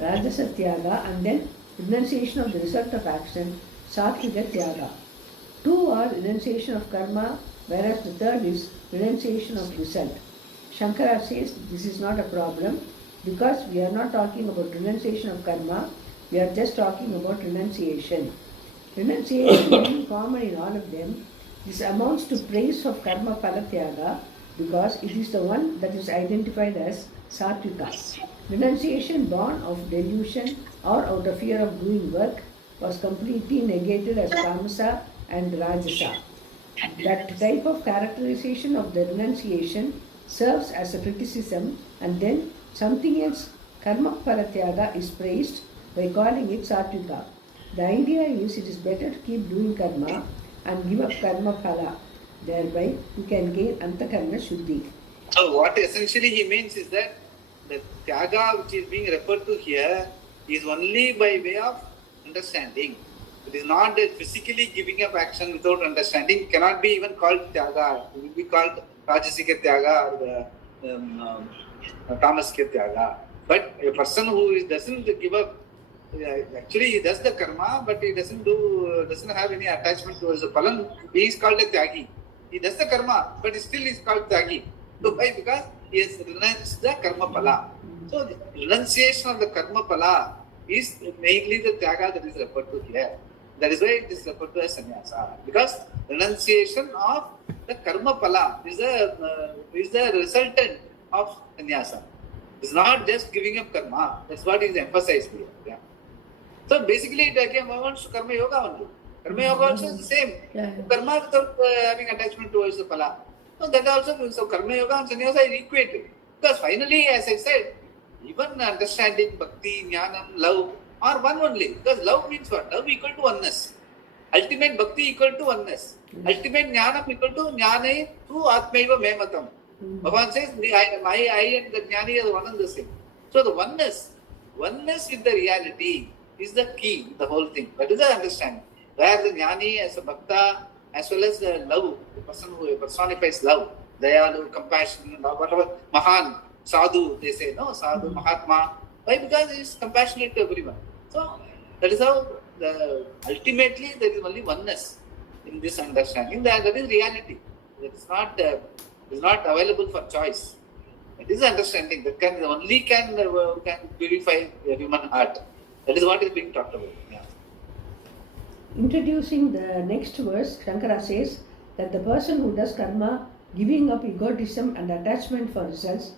rajasa tyaga, and then renunciation of the result of action, satvika tyaga. 2 are renunciation of karma, whereas the third is renunciation of result. Shankara says this is not a problem. because we are not talking about renunciation of karma, we are just talking about renunciation. Renunciation being common in all of them, this amounts to praise of karma palatyaga because it is the one that is identified as satvika. Renunciation born of delusion or out of fear of doing work was completely negated as tamasa and rajasa. That type of characterization of the renunciation serves as a criticism, and then something else, karma paratyaga, is praised by calling it satvika. The idea is it is better to keep doing karma and give up karma phala. Thereby you can gain antakarna shuddhi. So what essentially he means is that the tyaga which is being referred to here is only by way of understanding. It is not that physically giving up action without understanding cannot be even called tyaga. It will be called rajasika tyaga or the tamasika tyaga. But a person who doesn't give up, actually he does the karma, but he doesn't have any attachment towards the phalan. He is called a tyagi. He does the karma, but still is called tyagi. So why? Because he has renounced the karma phala. So the renunciation of the karma phala is mainly the tyaga that is referred to here. That is why it is referred to as sannyasa. Because renunciation of the karma phala is the resultant of sannyasa. It's not just giving up karma. That's what is emphasized here. Yeah. So basically it again wants to karma yoga only. Karma yoga also is the same. Karma without having attachment towards the phala. So that also, so karma yoga and sannyasa is equated. Because finally, as I said, even understanding, bhakti, jnanam, love are one only. Because love means what? Love equal to oneness. Ultimate bhakti equal to oneness. Ultimate jnanam equal to jnane tu atmaiva me matam. Bhagavan says, I and the jnani are one and the same. So the oneness with the reality is the key, the whole thing. That is the understanding. Where the jnani as a bhakta, as well as the love, the person who personifies love, dayalu, compassion, whatever, mahan, sadhu, they say, no, sadhu, mahatma. Why? Because he is compassionate to everyone. So that is how ultimately there is only oneness in this understanding. That is reality. That is not available for choice. It is understanding that can purify the human heart. That is what is being talked about. Yeah. Introducing the next verse, Shankara says that the person who does karma, giving up egotism and attachment for results,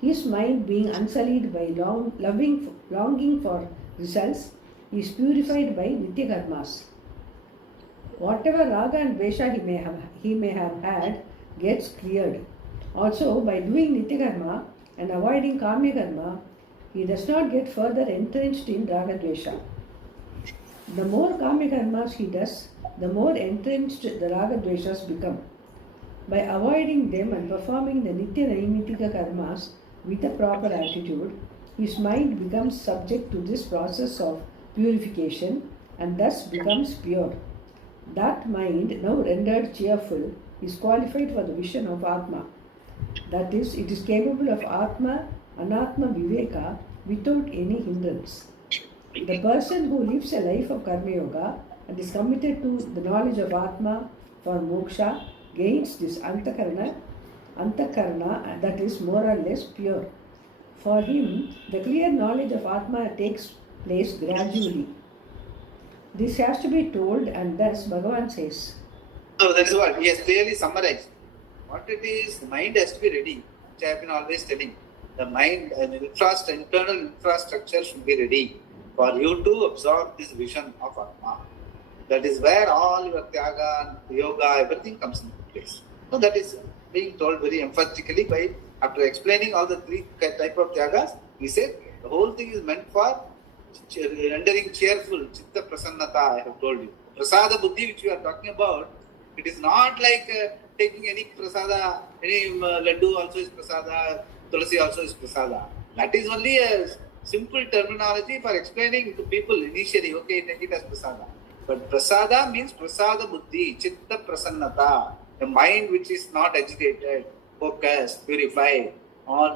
his mind being unsullied by longing for results, is purified by nitya karmas. Whatever raga and dvesha he may have had gets cleared. Also, by doing nitya karma and avoiding kamya karma, he does not get further entrenched in raga dvesha. The more kamya karmas he does, the more entrenched the raga dveshas become. By avoiding them and performing the nitya naimitika karmas with a proper attitude, his mind becomes subject to this process of purification and thus becomes pure. That mind, now rendered cheerful, is qualified for the vision of Atma. That is, it is capable of Atma, Anatma Viveka without any hindrance. The person who lives a life of Karma Yoga and is committed to the knowledge of Atma for moksha gains this antakarna that is more or less pure. For him, the clear knowledge of Atma takes place gradually. This has to be told, and thus Bhagavan says. So that is what he has clearly summarized. What it is, the mind has to be ready, which I have been always telling. The mind, internal infrastructure should be ready for you to absorb this vision of Atma. That is where all your tyaga, yoga, everything comes into place. So that is being told very emphatically by, after explaining all the three type of tyagas, he said the whole thing is meant for rendering cheerful, chitta prasannata, I have told you. Prasada buddhi which you are talking about, it is not like taking any prasada, any laddu also is prasada, tulasi also is prasada. That is only a simple terminology for explaining to people initially, okay, take it as prasada. But prasada means prasada buddhi, chitta prasannata, the mind which is not agitated, focused, purified, or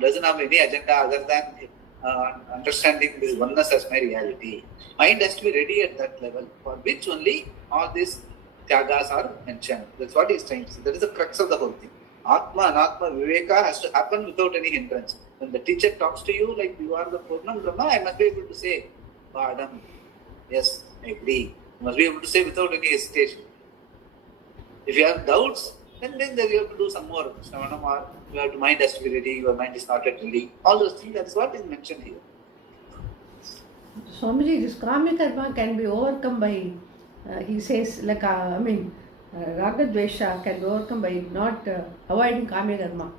doesn't have any agenda other than understanding this oneness as my reality. Mind has to be ready at that level, for which only all these tyagas are mentioned. That's what he is trying to say. That is the crux of the whole thing. Atma, Anatma, Viveka has to happen without any hindrance. when the teacher talks to you like you are the Purnam Brahma, I must be able to say, pardon, yes, I agree. You must be able to say without any hesitation. If you have doubts, then you have to do some more Shravanam, or your mind has to be ready, your mind is not yet ready. All those things, that's what is mentioned here. Swamiji, this Kami Karma can be overcome by, he says, like, Raga Dvesha can be overcome by not avoiding Kami Karma.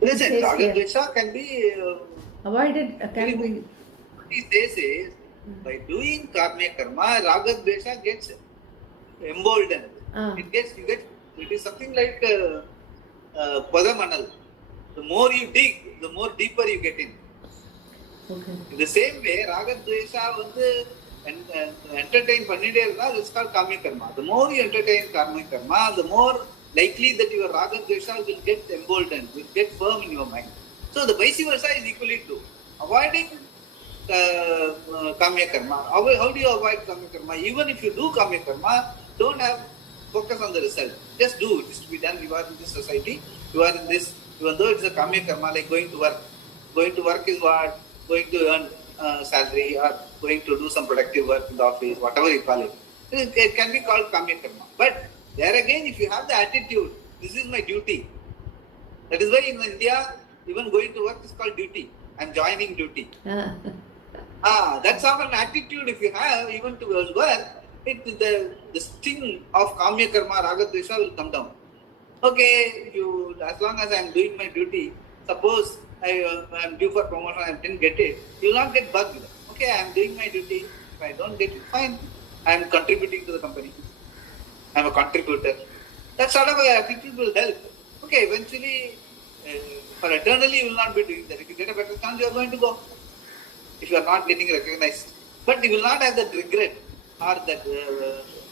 Listen, Raga Dvesha can be avoided, can be. What he says is, by doing Karma Karma, Raga Dvesha gets emboldened. It is something like Padamanal. The more you dig, the more deeper you get in. Okay. In the same way, Raga Dvesha entertain pannide irundha, it's called Kami Karma. The more you entertain Kami Karma, the more likely that your Raga Dvesha will get emboldened, will get firm in your mind. So the vice versa is equally true. Avoiding Kami Karma. How do you avoid Kami Karma? Even if you do Kami Karma, don't have focus on the result. Just do it. It's to be done. You are in this society. You are in this. Even though it's a Kami Karma, like going to work. Going to work is what? Going to earn salary or going to do some productive work in the office, whatever you call it. It can be called Kami Karma. But there again, if you have the attitude, this is my duty. That is why in India, even going to work is called duty. I am joining duty. That's our attitude if you have, even towards work. The sting of Kami Karma, Raga Dvesha will come down. Okay, as long as I am doing my duty, suppose I am due for promotion, I didn't get it, you will not get bugged. Okay, I am doing my duty. If I don't get it, fine. I am contributing to the company. I am a contributor. That sort of attitude will help. Okay, eventually, for eternally, you will not be doing that. If you get a better chance, you are going to go. If you are not getting recognized. But you will not have that regret or that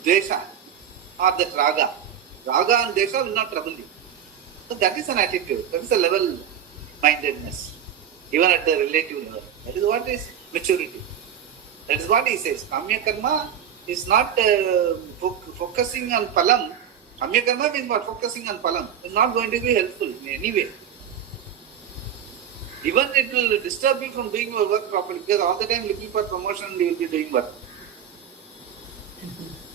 dvesha or that raga. Raga and dvesha will not trouble you. So that is an attitude. That is a level mindedness. Even at the relative level. That is what is maturity. That is what he says. Kamya karma is not focusing on palam. Kamya karma means what? Focusing on palam. It's not going to be helpful in any way. Even it will disturb you from doing your work properly, because all the time looking for promotion, you will be doing work.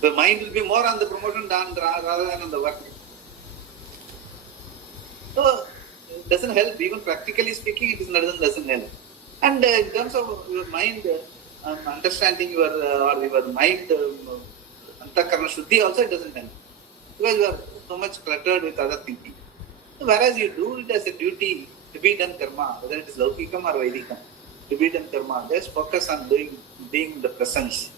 The mind will be more on the promotion rather than on the work. So it doesn't help. Even practically speaking, it doesn't help. And in terms of your mind understanding your mind antakarana shuddhi also, it doesn't help, because you are so much cluttered with other thinking. Whereas you do it as a duty to be done karma, whether it is laukikam or vaidikam, to be done karma, just focus on being the presence.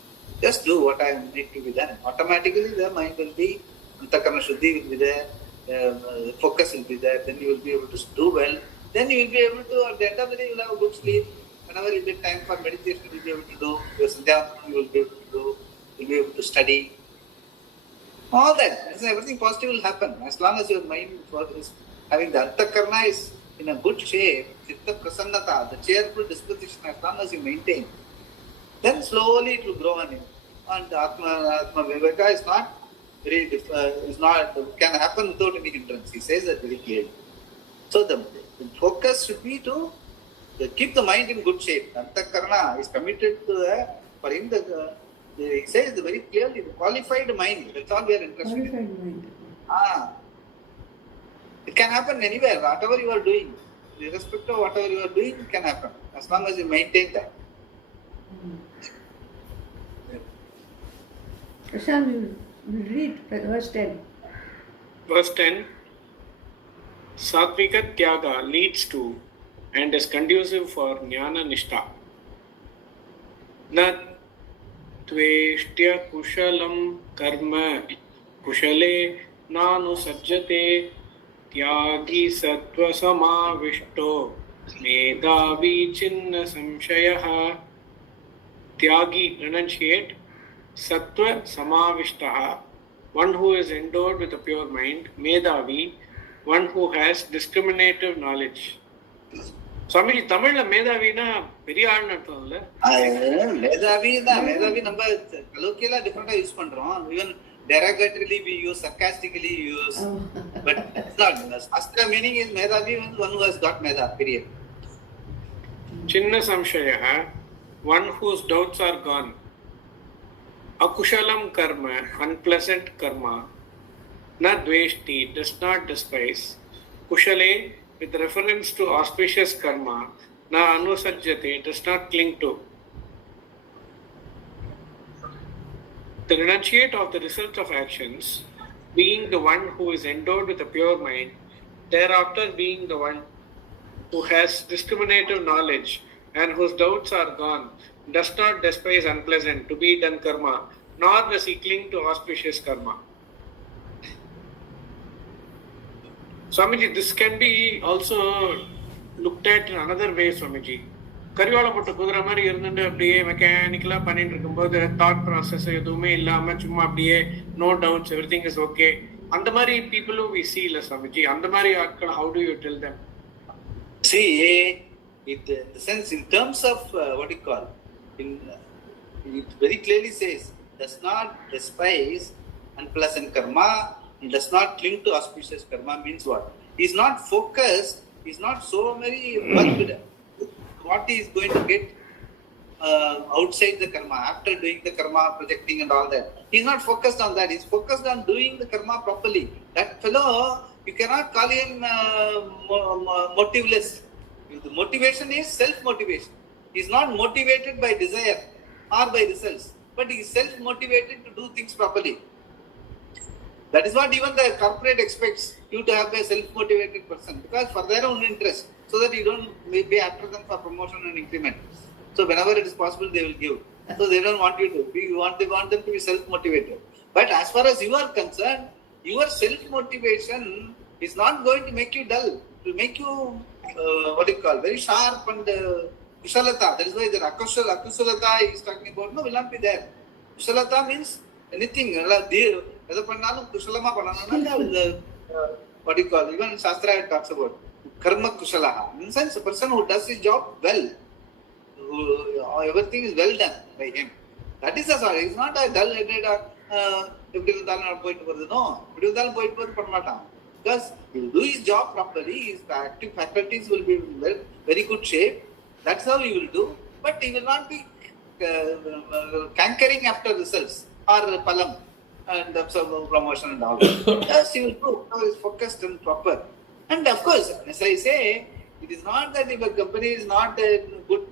Just do what I need to be done. Automatically the mind will be, antakarana shuddhi will be there, focus will be there, then you will be able to do well. Then you will be able to, at the end of the day, you will have a good sleep. Whenever you get time for meditation, you will be able to do. Your sandhya you will be able to do. You will be able to study. All that. Everything positive will happen. As long as your mind is having the antakarana is in a good shape, chitta prasannata, the cheerful disposition, as long as you maintain, then slowly it will grow on you. And Atma Viveka is not very, can happen without any hindrance. He says that very clearly. So the focus should be to keep the mind in good shape. Antakarana is committed to for him, he says very clearly, the qualified mind. That's all we are interested in. Qualified mind. It can happen anywhere, whatever you are doing. Irrespective of whatever you are doing, it can happen. As long as you maintain that. Krishna, we read verse 10. Verse 10. Satvika Tyaga leads to and is conducive for Jnana Nishtha. Na Tveshtya Kushalam Karma Kushale Nanu Sajjate Tyagi Sattva Samavishto Medavi Chinna Samshayaha. Tyagi, renunciate. Sattva Samavishtaha, one who is endowed with a pure mind. Medavi, one who has discriminative knowledge. Swamiji, Tamil மேதாவினா பெரிய ஆள்னு அர்த்தம் இல்ல? மேதாவி நம்ம கலோக்கியலா டிஃபரெண்டா use பண்றோம். Even derogatorily we use, sarcastically we use. But it's not. Shastra meaning is Medhavi means one who has got Medha, period. Chinna samshaya, one whose doubts are gone. Akushalam karma, unpleasant karma. Na dveshti, does not despise. Kushale, with reference to auspicious karma. Na anusajjate, does not cling to. The renunciate of the result of actions, being the one who is endowed with a pure mind, thereafter being the one who has discriminative knowledge and whose doubts are gone, does not despise unpleasant to be done karma, nor does he cling to auspicious karma. Swamiji, this can be also looked at in another way, Swamiji. கரிவாளம் போட்ட குதிரை மாதிரி இருந்துட்டு அப்படியே மெக்கானிக்கலாக பண்ணிட்டு இருக்கும்போது thought process எதுவுமே இல்லாமல் சும்மா அப்படியே no doubts everything is okay அந்த மாதிரி பீப்புளும் வி சி இல்லை Swamiji. அந்த மாதிரி ஆட்கள் how do you tell them? See, in the sense, in terms of what you call, it very clearly says, does not despise unpleasant karma, and does not cling to auspicious karma means what? He's not focused, he's not so very worried what he is going to get outside the karma, after doing the karma, projecting and all that. He's not focused on that, he's focused on doing the karma properly. That fellow, you cannot call him motiveless. The motivation is self-motivation. He's not motivated by desire or by results, but he is self-motivated to do things properly. That is what even the corporate expects you to have a self-motivated person, because for their own interest, so that you don't pay after them for promotion and increment. So whenever it is possible, they will give. So they don't want you to. They want them to be self-motivated. But as far as you are concerned, your self-motivation is not going to make you dull. It will make you, very sharp and kushalata. That is why the akusalata is talking about, no, will not be there. Kushalata means anything. Even Shastra talks about karma kusalaha. In sense, a person who does his job well, everything is well done by him. That is the story. It's not a dull-headed or no. Because he will do his job properly, his active faculties will be in very good shape. That's how he will do. But he will not be cankering after results or palam and promotion and all that. Yes, he will do. So he is focused and proper. And of course, as I say, it is not that if a company is not in good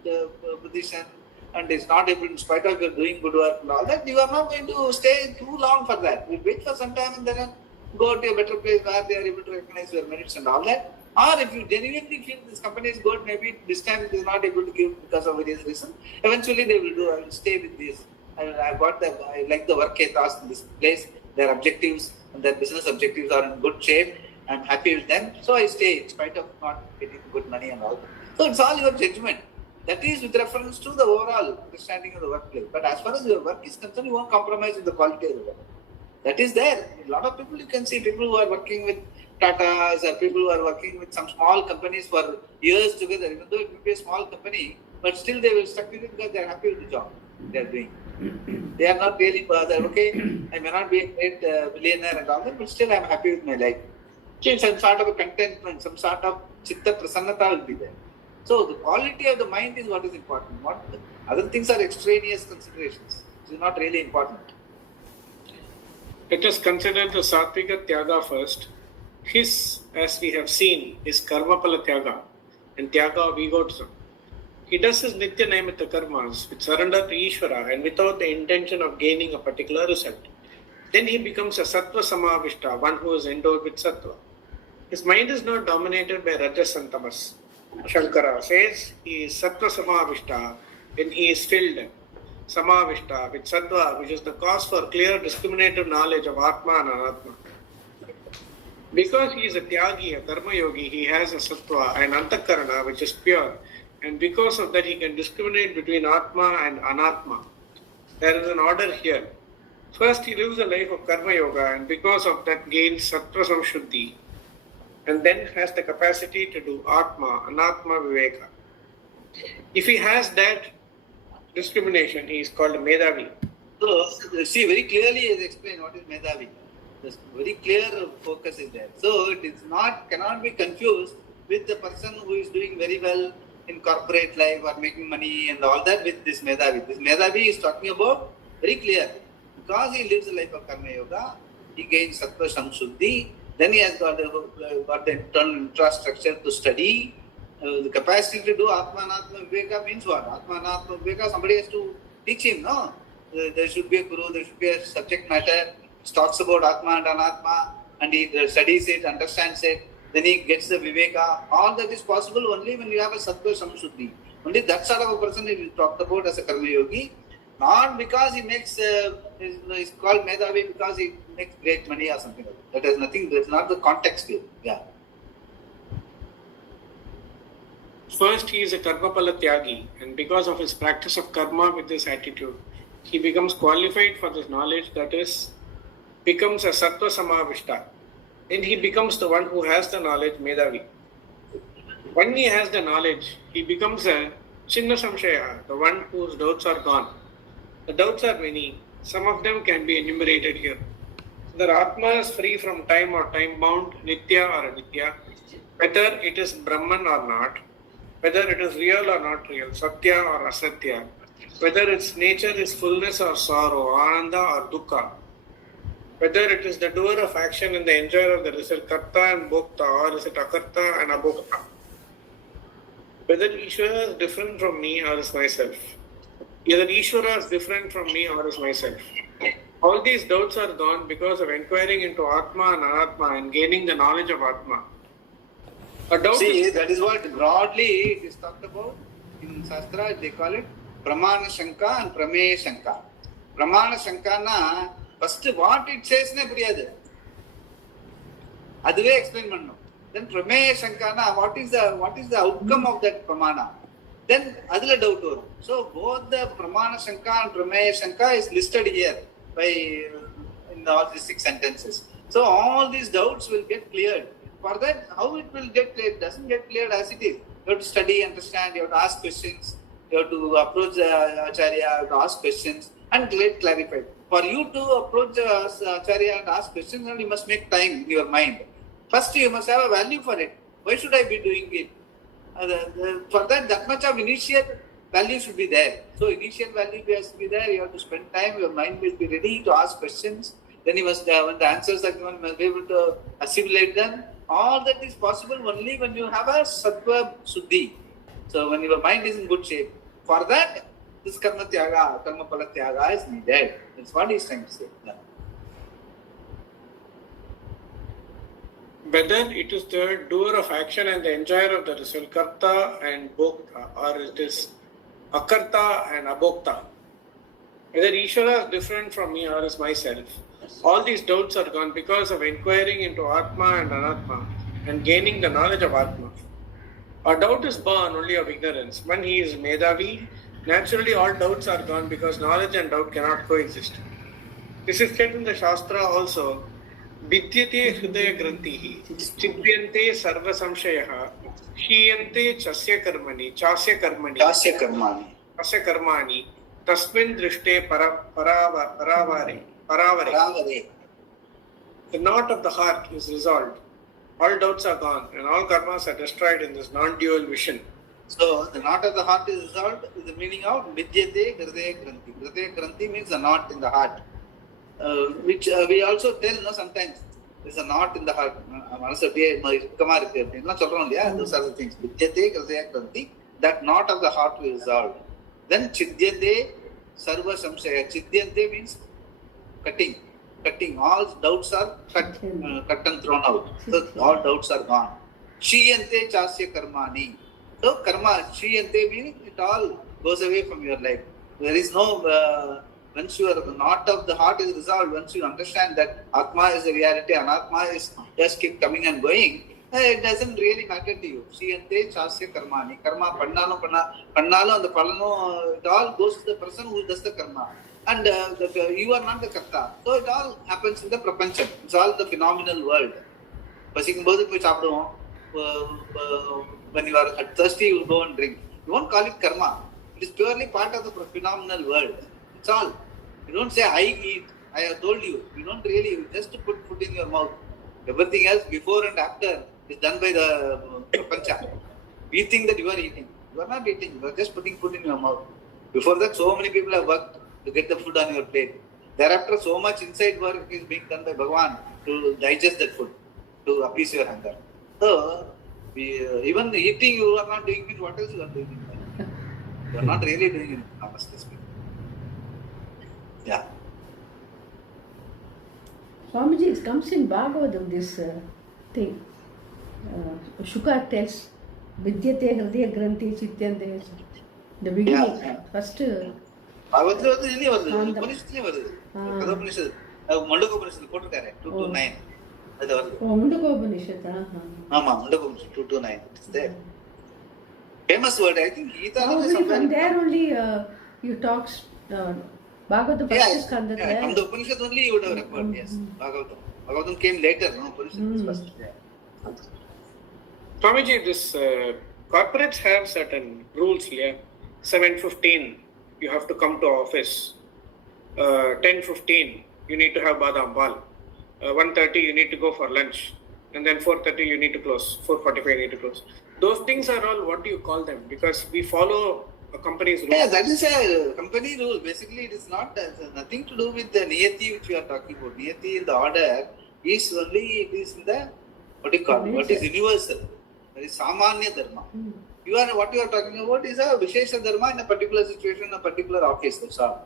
position and is not able, in spite of your doing good work and all that, you are not going to stay too long for that. You wait for some time and then go to a better place where they are able to recognize your merits and all that. Or if you genuinely feel this company is good, maybe this time it is not able to give because of various reasons, eventually they will do, I will stay with this. I like the work ethos in this place, their objectives and their business objectives are in good shape. I'm happy with them, so I stay in spite of not getting good money and all that. So it's all your judgment. That is with reference to the overall understanding of the workplace. But as far as your work is concerned, you won't compromise with the quality of the work. That is there. A lot of people, you can see people who are working with Tatas or people who are working with some small companies for years together, even though it may be a small company, but still they will stick with it because they are happy with the job they are doing. They are not really bothered, okay, I may not be a great billionaire and all that, but still I am happy with my life. Some sort of a contentment, some sort of chitta prasannata will be there. So the quality of the mind is what is important. What other things are extraneous considerations. It is not really important. Let us consider the Satvika Tyaga first. His, as we have seen, is Karmapala Tyaga and Tyaga of egotism. He does his Nitya Naimitya karmas with surrender to Ishvara and without the intention of gaining a particular result. Then he becomes a Sattva Samavishta, one who is endowed with Sattva. His mind is not dominated by Rajas and Tamas. Shankara says he is Sattva Samavishta when he is filled Samavishta with Sattva, which is the cause for clear discriminative knowledge of Atma and Anatma. Because he is a Tyagi, a Karma Yogi, he has a Sattva and Antakarana, which is pure, and because of that he can discriminate between Atma and Anatma. There is an order here. First he lives a life of Karma Yoga and because of that gains Sattva Samshuddhi and then has the capacity to do Atma, Anatma Viveka. If he has that discrimination, he is called Medhavi. So, see, very clearly he has explained what is Medhavi. There's very clear focus is there. So, it is not, cannot be confused with the person who is doing very well in corporate life or making money and all that with this Medhavi. This Medhavi is talking about very clear. Because he lives the life of Karma Yoga, he gains Sattva Samshuddhi, then he has got the internal infrastructure to study. The capacity to do Atma Anatma Viveka means what? Atma Anatma Viveka, somebody has to teach him, no? There should be a guru, there should be a subject matter, talks about Atma and Anatma, and he studies it, understands it, then he gets the Viveka. All that is possible only when you have a Sattva Samshuddhi. Only that sort of a person is talked about as a Karma Yogi. Not because he makes, he's called Medhavi because he makes great money or something like that. That has nothing, that's not the context here. Yeah. First, he is a karma pala tyagi, and because of his practice of karma with this attitude, he becomes qualified for this knowledge, that is, becomes a sattva samavishta. Then he becomes the one who has the knowledge, Medhavi. When he has the knowledge, he becomes a chinna samshaya, the one whose doubts are gone. The doubts are many. Some of them can be enumerated here. The Atma is free from time or time bound, nitya or anitya, whether it is Brahman or not, whether it is real or not real, satya or asatya, whether its nature is fullness or sorrow, ananda or dukkha, whether it is the doer of action and the enjoyer of the result, karta and bhokta, or is it akarta and abhokta, whether Ishvara is different from me or is myself, either Ishvara is different from me or is myself. All these doubts are gone because of inquiring into Atma and Anatma and gaining the knowledge of Atma. See, that is what broadly it is talked about in Shastra. They call it Pramana Shanka and Prameya Shanka. Pramana Shanka na first what it says ne puriyadu. Aduve explain pannu. Then Prameya Shanka na what is the outcome of that Pramana? Then adula doubt varum. So both the Pramana Shanka and Prameya Shanka is listed here by in all these 6 sentences. So all these doubts will get cleared. For that, how it will get cleared? It doesn't get cleared as it is. You have to study, understand, you have to ask questions, you have to approach the Acharya, you have to ask questions and get clarified. For you to approach the Acharya and ask questions, you must make time in your mind. First, you must have a value for it. Why should I be doing it? For that much of initial value should be there. So, initial value has to be there. You have to spend time, your mind will be ready to ask questions. Then you must, when the answers are given, you must be able to assimilate them. All that is possible only when you have a sattva suddhi. So when your mind is in good shape. For that, this karma tyaga, karma pala tyaga is needed. That's what he is trying to say. Yeah. Whether it is the doer of action and the enjoyer of the result, karta and bhokta, or it is akarta and abhokta, whether Ishvara is different from me or is myself, all these doubts are gone because of inquiring into Atma and Anatma and gaining the knowledge of Atma. A doubt is born only of ignorance. When he is Medhavi, naturally all doubts are gone because knowledge and doubt cannot coexist. This is said in the Shastra also. Vidyate hridaya grantihi, chidyante sarva samshayaha, shiyante chasya karmani, tasmin drishte paravare. The knot of the heart is resolved. All doubts are gone and all karmas are destroyed in this non-dual vision. So, the knot of the heart is resolved is the meaning of Vidyate Hridaya Granthi. Hridaya Granthi means a knot in the heart. Which we also tell sometimes there's a knot in the heart. Those are the things. Vidyate Hridaya Granthi, that knot of the heart will resolve. Then Chidyate Sarva Samshaya. Chidyante means cutting. All doubts are cut and thrown out. So all doubts are gone. Shiyante Chasya Karmani. So karma, Shiyante means it all goes away from your life. There is no, once your knot of the heart is resolved, once you understand that Atma is a reality, Anatma is just keep coming and going, it doesn't really matter to you. Shiyante Chasya Karmani. Karma, Pannalo and the Palano, it all goes to the person who does the karma. And you are not the karta. So it all happens in the prapancam. It's all the phenomenal world. When you are thirsty, you will go and drink. You won't call it karma. It is purely part of the phenomenal world. It's all. You don't say, I eat. I have told you. You don't really, you just put food in your mouth. Everything else before and after is done by the prapancha. We think that you are eating. You are not eating. You are just putting food in your mouth. Before that, so many people have worked to get the food on your plate. Thereafter, so much inside work is being done by Bhagavan to digest that food, to appease your hunger. So, even eating you are not doing it, what else you are doing it? You are not really doing it, honestly speaking. Yeah. Swamiji, it comes in Bhagavatam, this thing. Shuka tells, Vidyate Hridaya Granthi Chityante. The beginning, first. Bhagavatam is Upanishad. Upanishad. Mandukopaniஷத் போட்டிருக்காரு 229. அது வருது. Mandukopaniஷத். ஆமா, Mandukopaniஷத் 229. It's there. Famous word. I think Gita. From there only you talk Bhagavatam first skandha. Yeah, from the Upanishad only you would have referred. Yes, Bhagavatam. Bhagavatam came later. No, Upanishad is first. Yeah. Swamiji, this corporates have certain rules here. 7:15, you have to come to office. 10:15, you need to have badam bal. 1:30, you need to go for lunch. And then 4:30, you need to close. 4:45, you need to close. Those things are all, what do you call them? Because we follow a company's rules. Yeah, that is a company rule. Basically, it is not nothing to do with the niyati which we are talking about. Niyati in the order is only, it is in the, what do you call it? What is universal? That is Samanya Dharma. What you are talking about is a Vishesha Dharma in a particular situation, a particular office. That's all.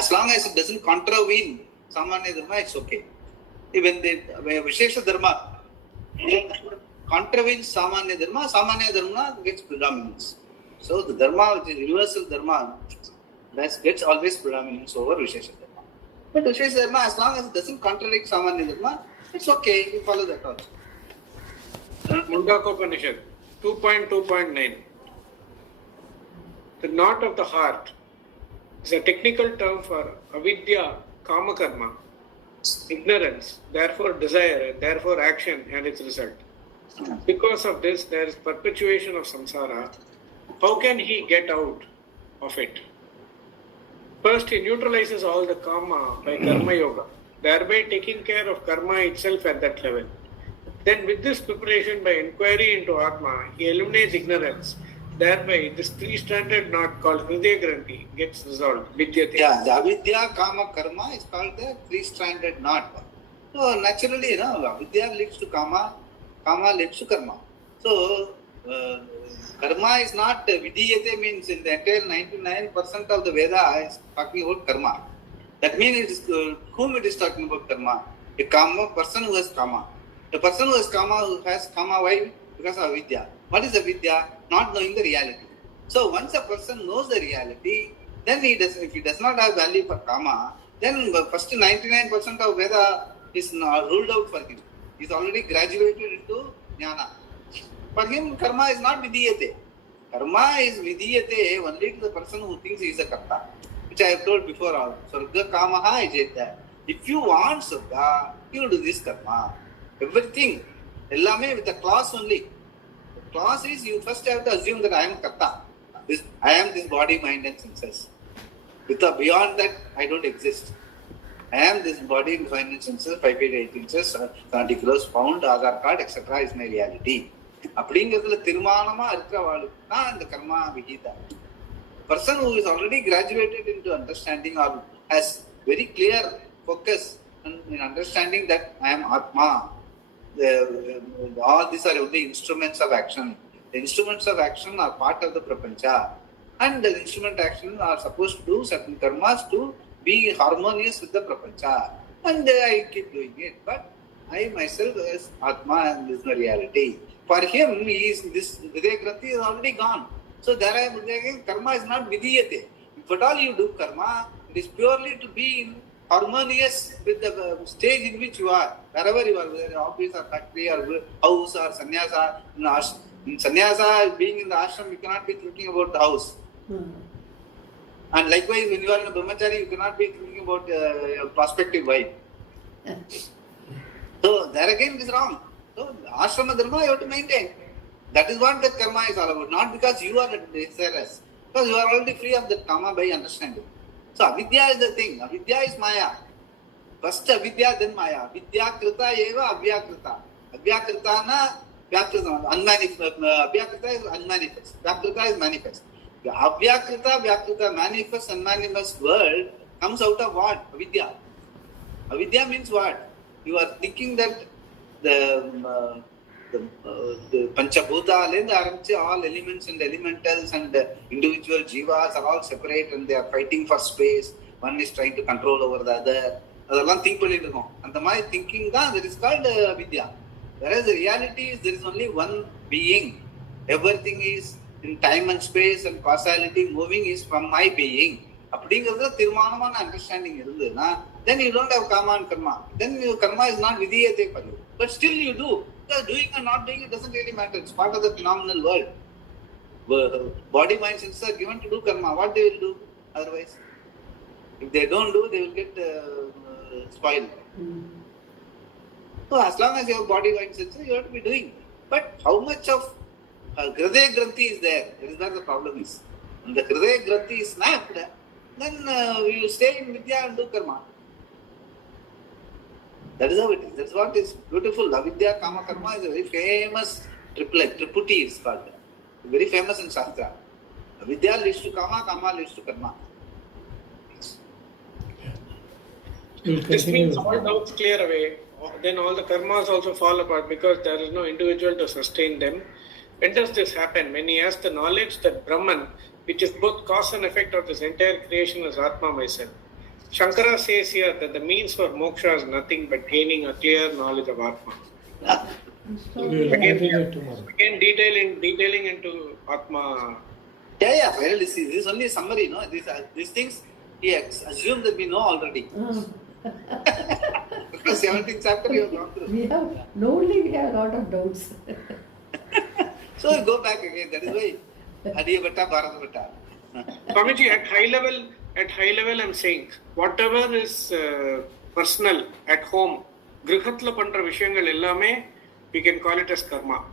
As long as it doesn't contravene Samanya Dharma, it's okay. Even the Vishesha Dharma contravenes Samanya Dharma gets predominance. So the Dharma, which is universal Dharma, that gets always predominance over Vishesha Dharma. But Vishesha Dharma, as long as it doesn't contradict Samanya Dharma, it's okay. You follow that also. Mandukopaniஷத் 2.2.9. The knot of the heart is a technical term for avidya, kama karma, ignorance, therefore desire, therefore action and its result. Because of this, there is perpetuation of samsara. How can he get out of it? First, he neutralizes all the karma by karma yoga, thereby taking care of karma itself at that level. Then with this preparation by inquiry into Atma, he eliminates ignorance. Thereby, this three-stranded knot called Hridaya Granthi gets resolved. Vidyate. Yeah, the avidya, kama, karma is called the three-stranded knot. So naturally, avidya leads to kama, kama leads to karma. So karma is not, vidiyate means in the entire 99% of the Veda is talking about karma. That means it is whom it is talking about karma? A kama person who has kama. The person who has kama, why? Because of avidya. What is avidya? Not knowing the reality. So once a person knows the reality, then if he does not have value for kama, then the first 99% of Veda is ruled out for him. He is already graduated into jnana. For him, karma is not vidiyate. Karma is vidiyate only to the person who thinks he is a karta, which I have told before all. Sarga kamaha ijeta. If you want sarga, you do this karma. Everything, ellame with a clause only. The clause is you first have to assume that I am karta. I am this body, mind and senses. Beyond that, I don't exist. I am this body, mind and senses, 5 feet 8 inches, 70 kilos, pound, Aadhaar card, etc. is my reality. அப்படிங்கிறதுல தீர்மானமா இருக்கிறவாளுக்கு தான் இந்த கர்மா Vikitha. Person who is already graduated into understanding or has very clear focus in understanding that I am Atma. All these are only instruments of action. The instruments of action are part of the prapancha, and the instrument action are supposed to do certain karmas to be harmonious with the prapancha, and I keep doing it. But I myself is Atma and this is the reality. For him, this Hridaya Granthi is already gone. So there I am again, karma is not vidiyate. If at all you do karma, it is purely to be in harmonious with the stage in which you are. Wherever you are, whether in office or factory or house or sannyasa. In sannyasa, being in the ashram, you cannot be thinking about the house. And likewise, when you are in a brahmachari, you cannot be thinking about your prospective wife. So there again it is wrong. So ashrama dharma you have to maintain. That is what the karma is all about. Not because you are desirous. Because you are already free of that karma by understanding. So avidya is the thing. Avidya is maya. First avidya, then maya. Vidya krita eva avyakrita. Avyakrita na vyakrita. Avyakrita is unmanifest. Vyakrita is manifest. The avyakrita, vyakrita, manifest, unmanifest world comes out of what? Avidya. Avidya means what? You are thinking that the Panchabhuta, all elements and elementals and individual jivas are all separate and they are fighting for space. One is trying to control over the other. Adallam think pannirukkom. And my thinking that is called vidya. Whereas the reality is there is only one being. Everything is in time and space and causality moving is from my being. அப்படிங்கிறது தீர்மானமான understanding இருந்ததுன்னா then you don't have karma and karma. Then your karma is not vidiyate for you. But still you do. Because doing or not doing it doesn't really matter. It's part of the phenomenal world. Body, mind, senses are given to do karma. What they will do otherwise? If they don't do, they will get spoiled. So as long as you have body, mind, senses, you have to be doing. But how much of Hridaya Granthi is there? That is where the problem is. When the Hridaya Granthi is snapped, then you stay in Vidya and do karma. That is how it is. That's what is beautiful. Avidya, Kama, Karma is a very famous triplet. Triputi is called. Very famous in Shastra. Avidya leads to Kama, Kama leads to Karma. This means all doubts clear away. Then all the karmas also fall apart because there is no individual to sustain them. When does this happen? When he has the knowledge that Brahman, which is both cause and effect of this entire creation, is Atma myself. Shankara says here that the means for moksha is nothing but gaining a clear knowledge of Atma. Again detailing into Atma. Yeah. Well, this is only a summary, no? These things he assumed that we know already. Because 17th chapter you have gone through. We have a lot of doubts. So you go back again. That is why Adiya Bhatta, Bharata Bhatta. Swamiji, at high level I'm saying, whatever is personal at home, grihatla pandra vishayangal ellame, we can call it as karma.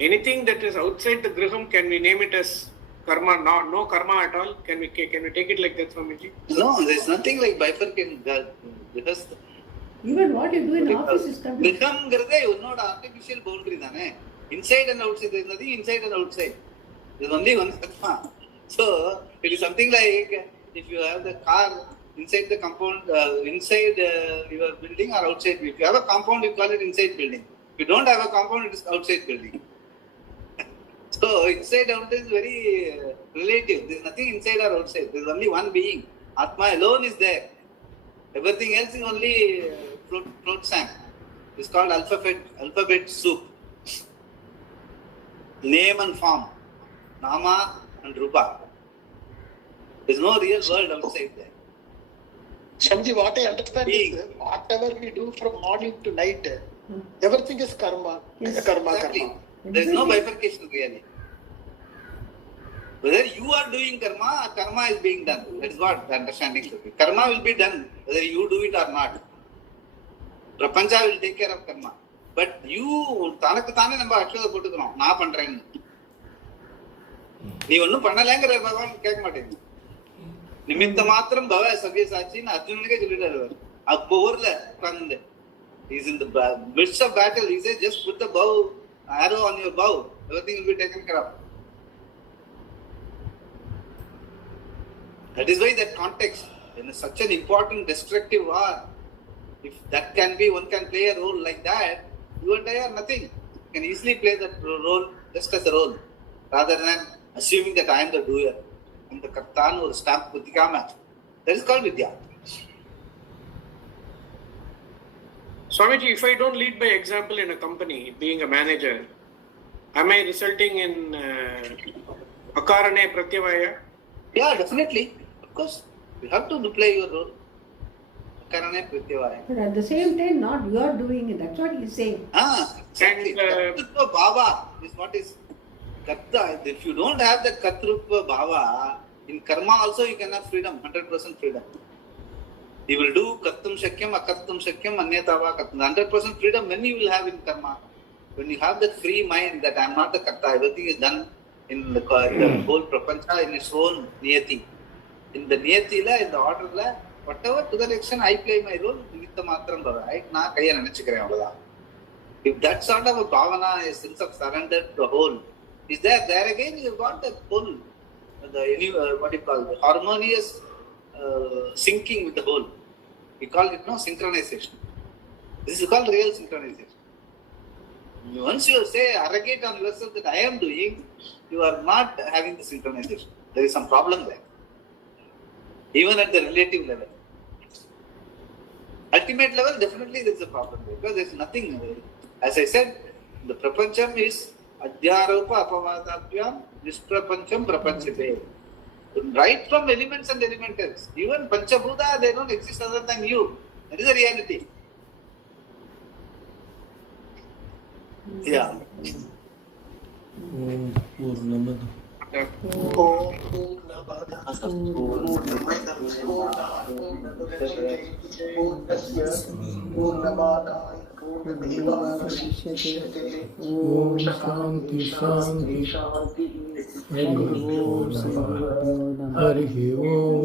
Anything that is outside the griham, can we name it as karma? No karma at all. Can we take it like that, Swamiji? No, there is nothing like bifurcating because even what you do in office is complete. Griham girde unnod artificial boundary dane. Inside and outside, there is nothing inside and outside. There is only one karma. So it is something like if you have the car inside the compound, inside your building or outside. If you have a compound, you call it inside building. If you don't have a compound, it is outside building. So inside outside is very relative. There is nothing inside or outside. There is only one being. Atma alone is there. Everything else is only float sand. It's called alphabet soup. Name and form. Nama and Rupa. There is no real world outside there. Swamiji, what I understand is whatever we do from morning to night, everything is karma. Yes. Exactly. There is no bifurcation really. Whether you are doing karma, karma is being done. That is what the understanding should be. Karma will be done whether you do it or not. Prapancha will take care of karma. But you, thanakku thane namba akshada potukrom. Na pandren. Nee onnu pannalengra bhagavan kekka maatenge. Nimitta matram bhava sabyasachi na Arjunanige sollitaru. A powerla pande. He is in the midst of battle. He says, just put the arrow on your bow. Everything will be taken care of. That is why that context, in such an important destructive war, if that can be, one can play a role like that, you and I are nothing. You can easily play that role just as a role, rather than assuming that I am the doer. I am the Kartan or stamp Buddhikama. That is called Vidya. Swamiji, if I don't lead by example in a company, being a manager, am I resulting in akarane pratyavaya? Yeah, definitely. Of course, you have to play your role. Akarane pratyavaya. But at the same time, not you are doing it. That's what he's saying. Exactly. Katrutva bhava is what is karta. If you don't have that katrutva bhava, in karma also you can have freedom, 100% freedom. You will do kartum shakyam, akartum shakyam, anyatava kartum. 100% freedom when you will have in karma. When you have that free mind that I am not the karta, everything is done in the whole prapancha in its own niyati. In the niyatila, in the order, whatever to that extent I play my role, nimitta matram bhava. Na kaiya nanachikren avladha. If that sort of a bhavana, a sense of surrender to the whole, is there again you got the whole, what you call the harmonious syncing with the whole. We call it synchronization. This is called real synchronization. Once you say arrogate on yourself that I am doing, you are not having the synchronization. There is some problem there. Even at the relative level. Ultimate level, definitely there is a problem there, because there is nothing. As I said, the prapancham is adhyaropa apavadabhyam visprapancham prapanchate. Right from elements and elementals. Even Panchabhuta, they don't exist other than you. That is a reality. Yeah. Purnamada. Om Shanti Shanti. Hari Om.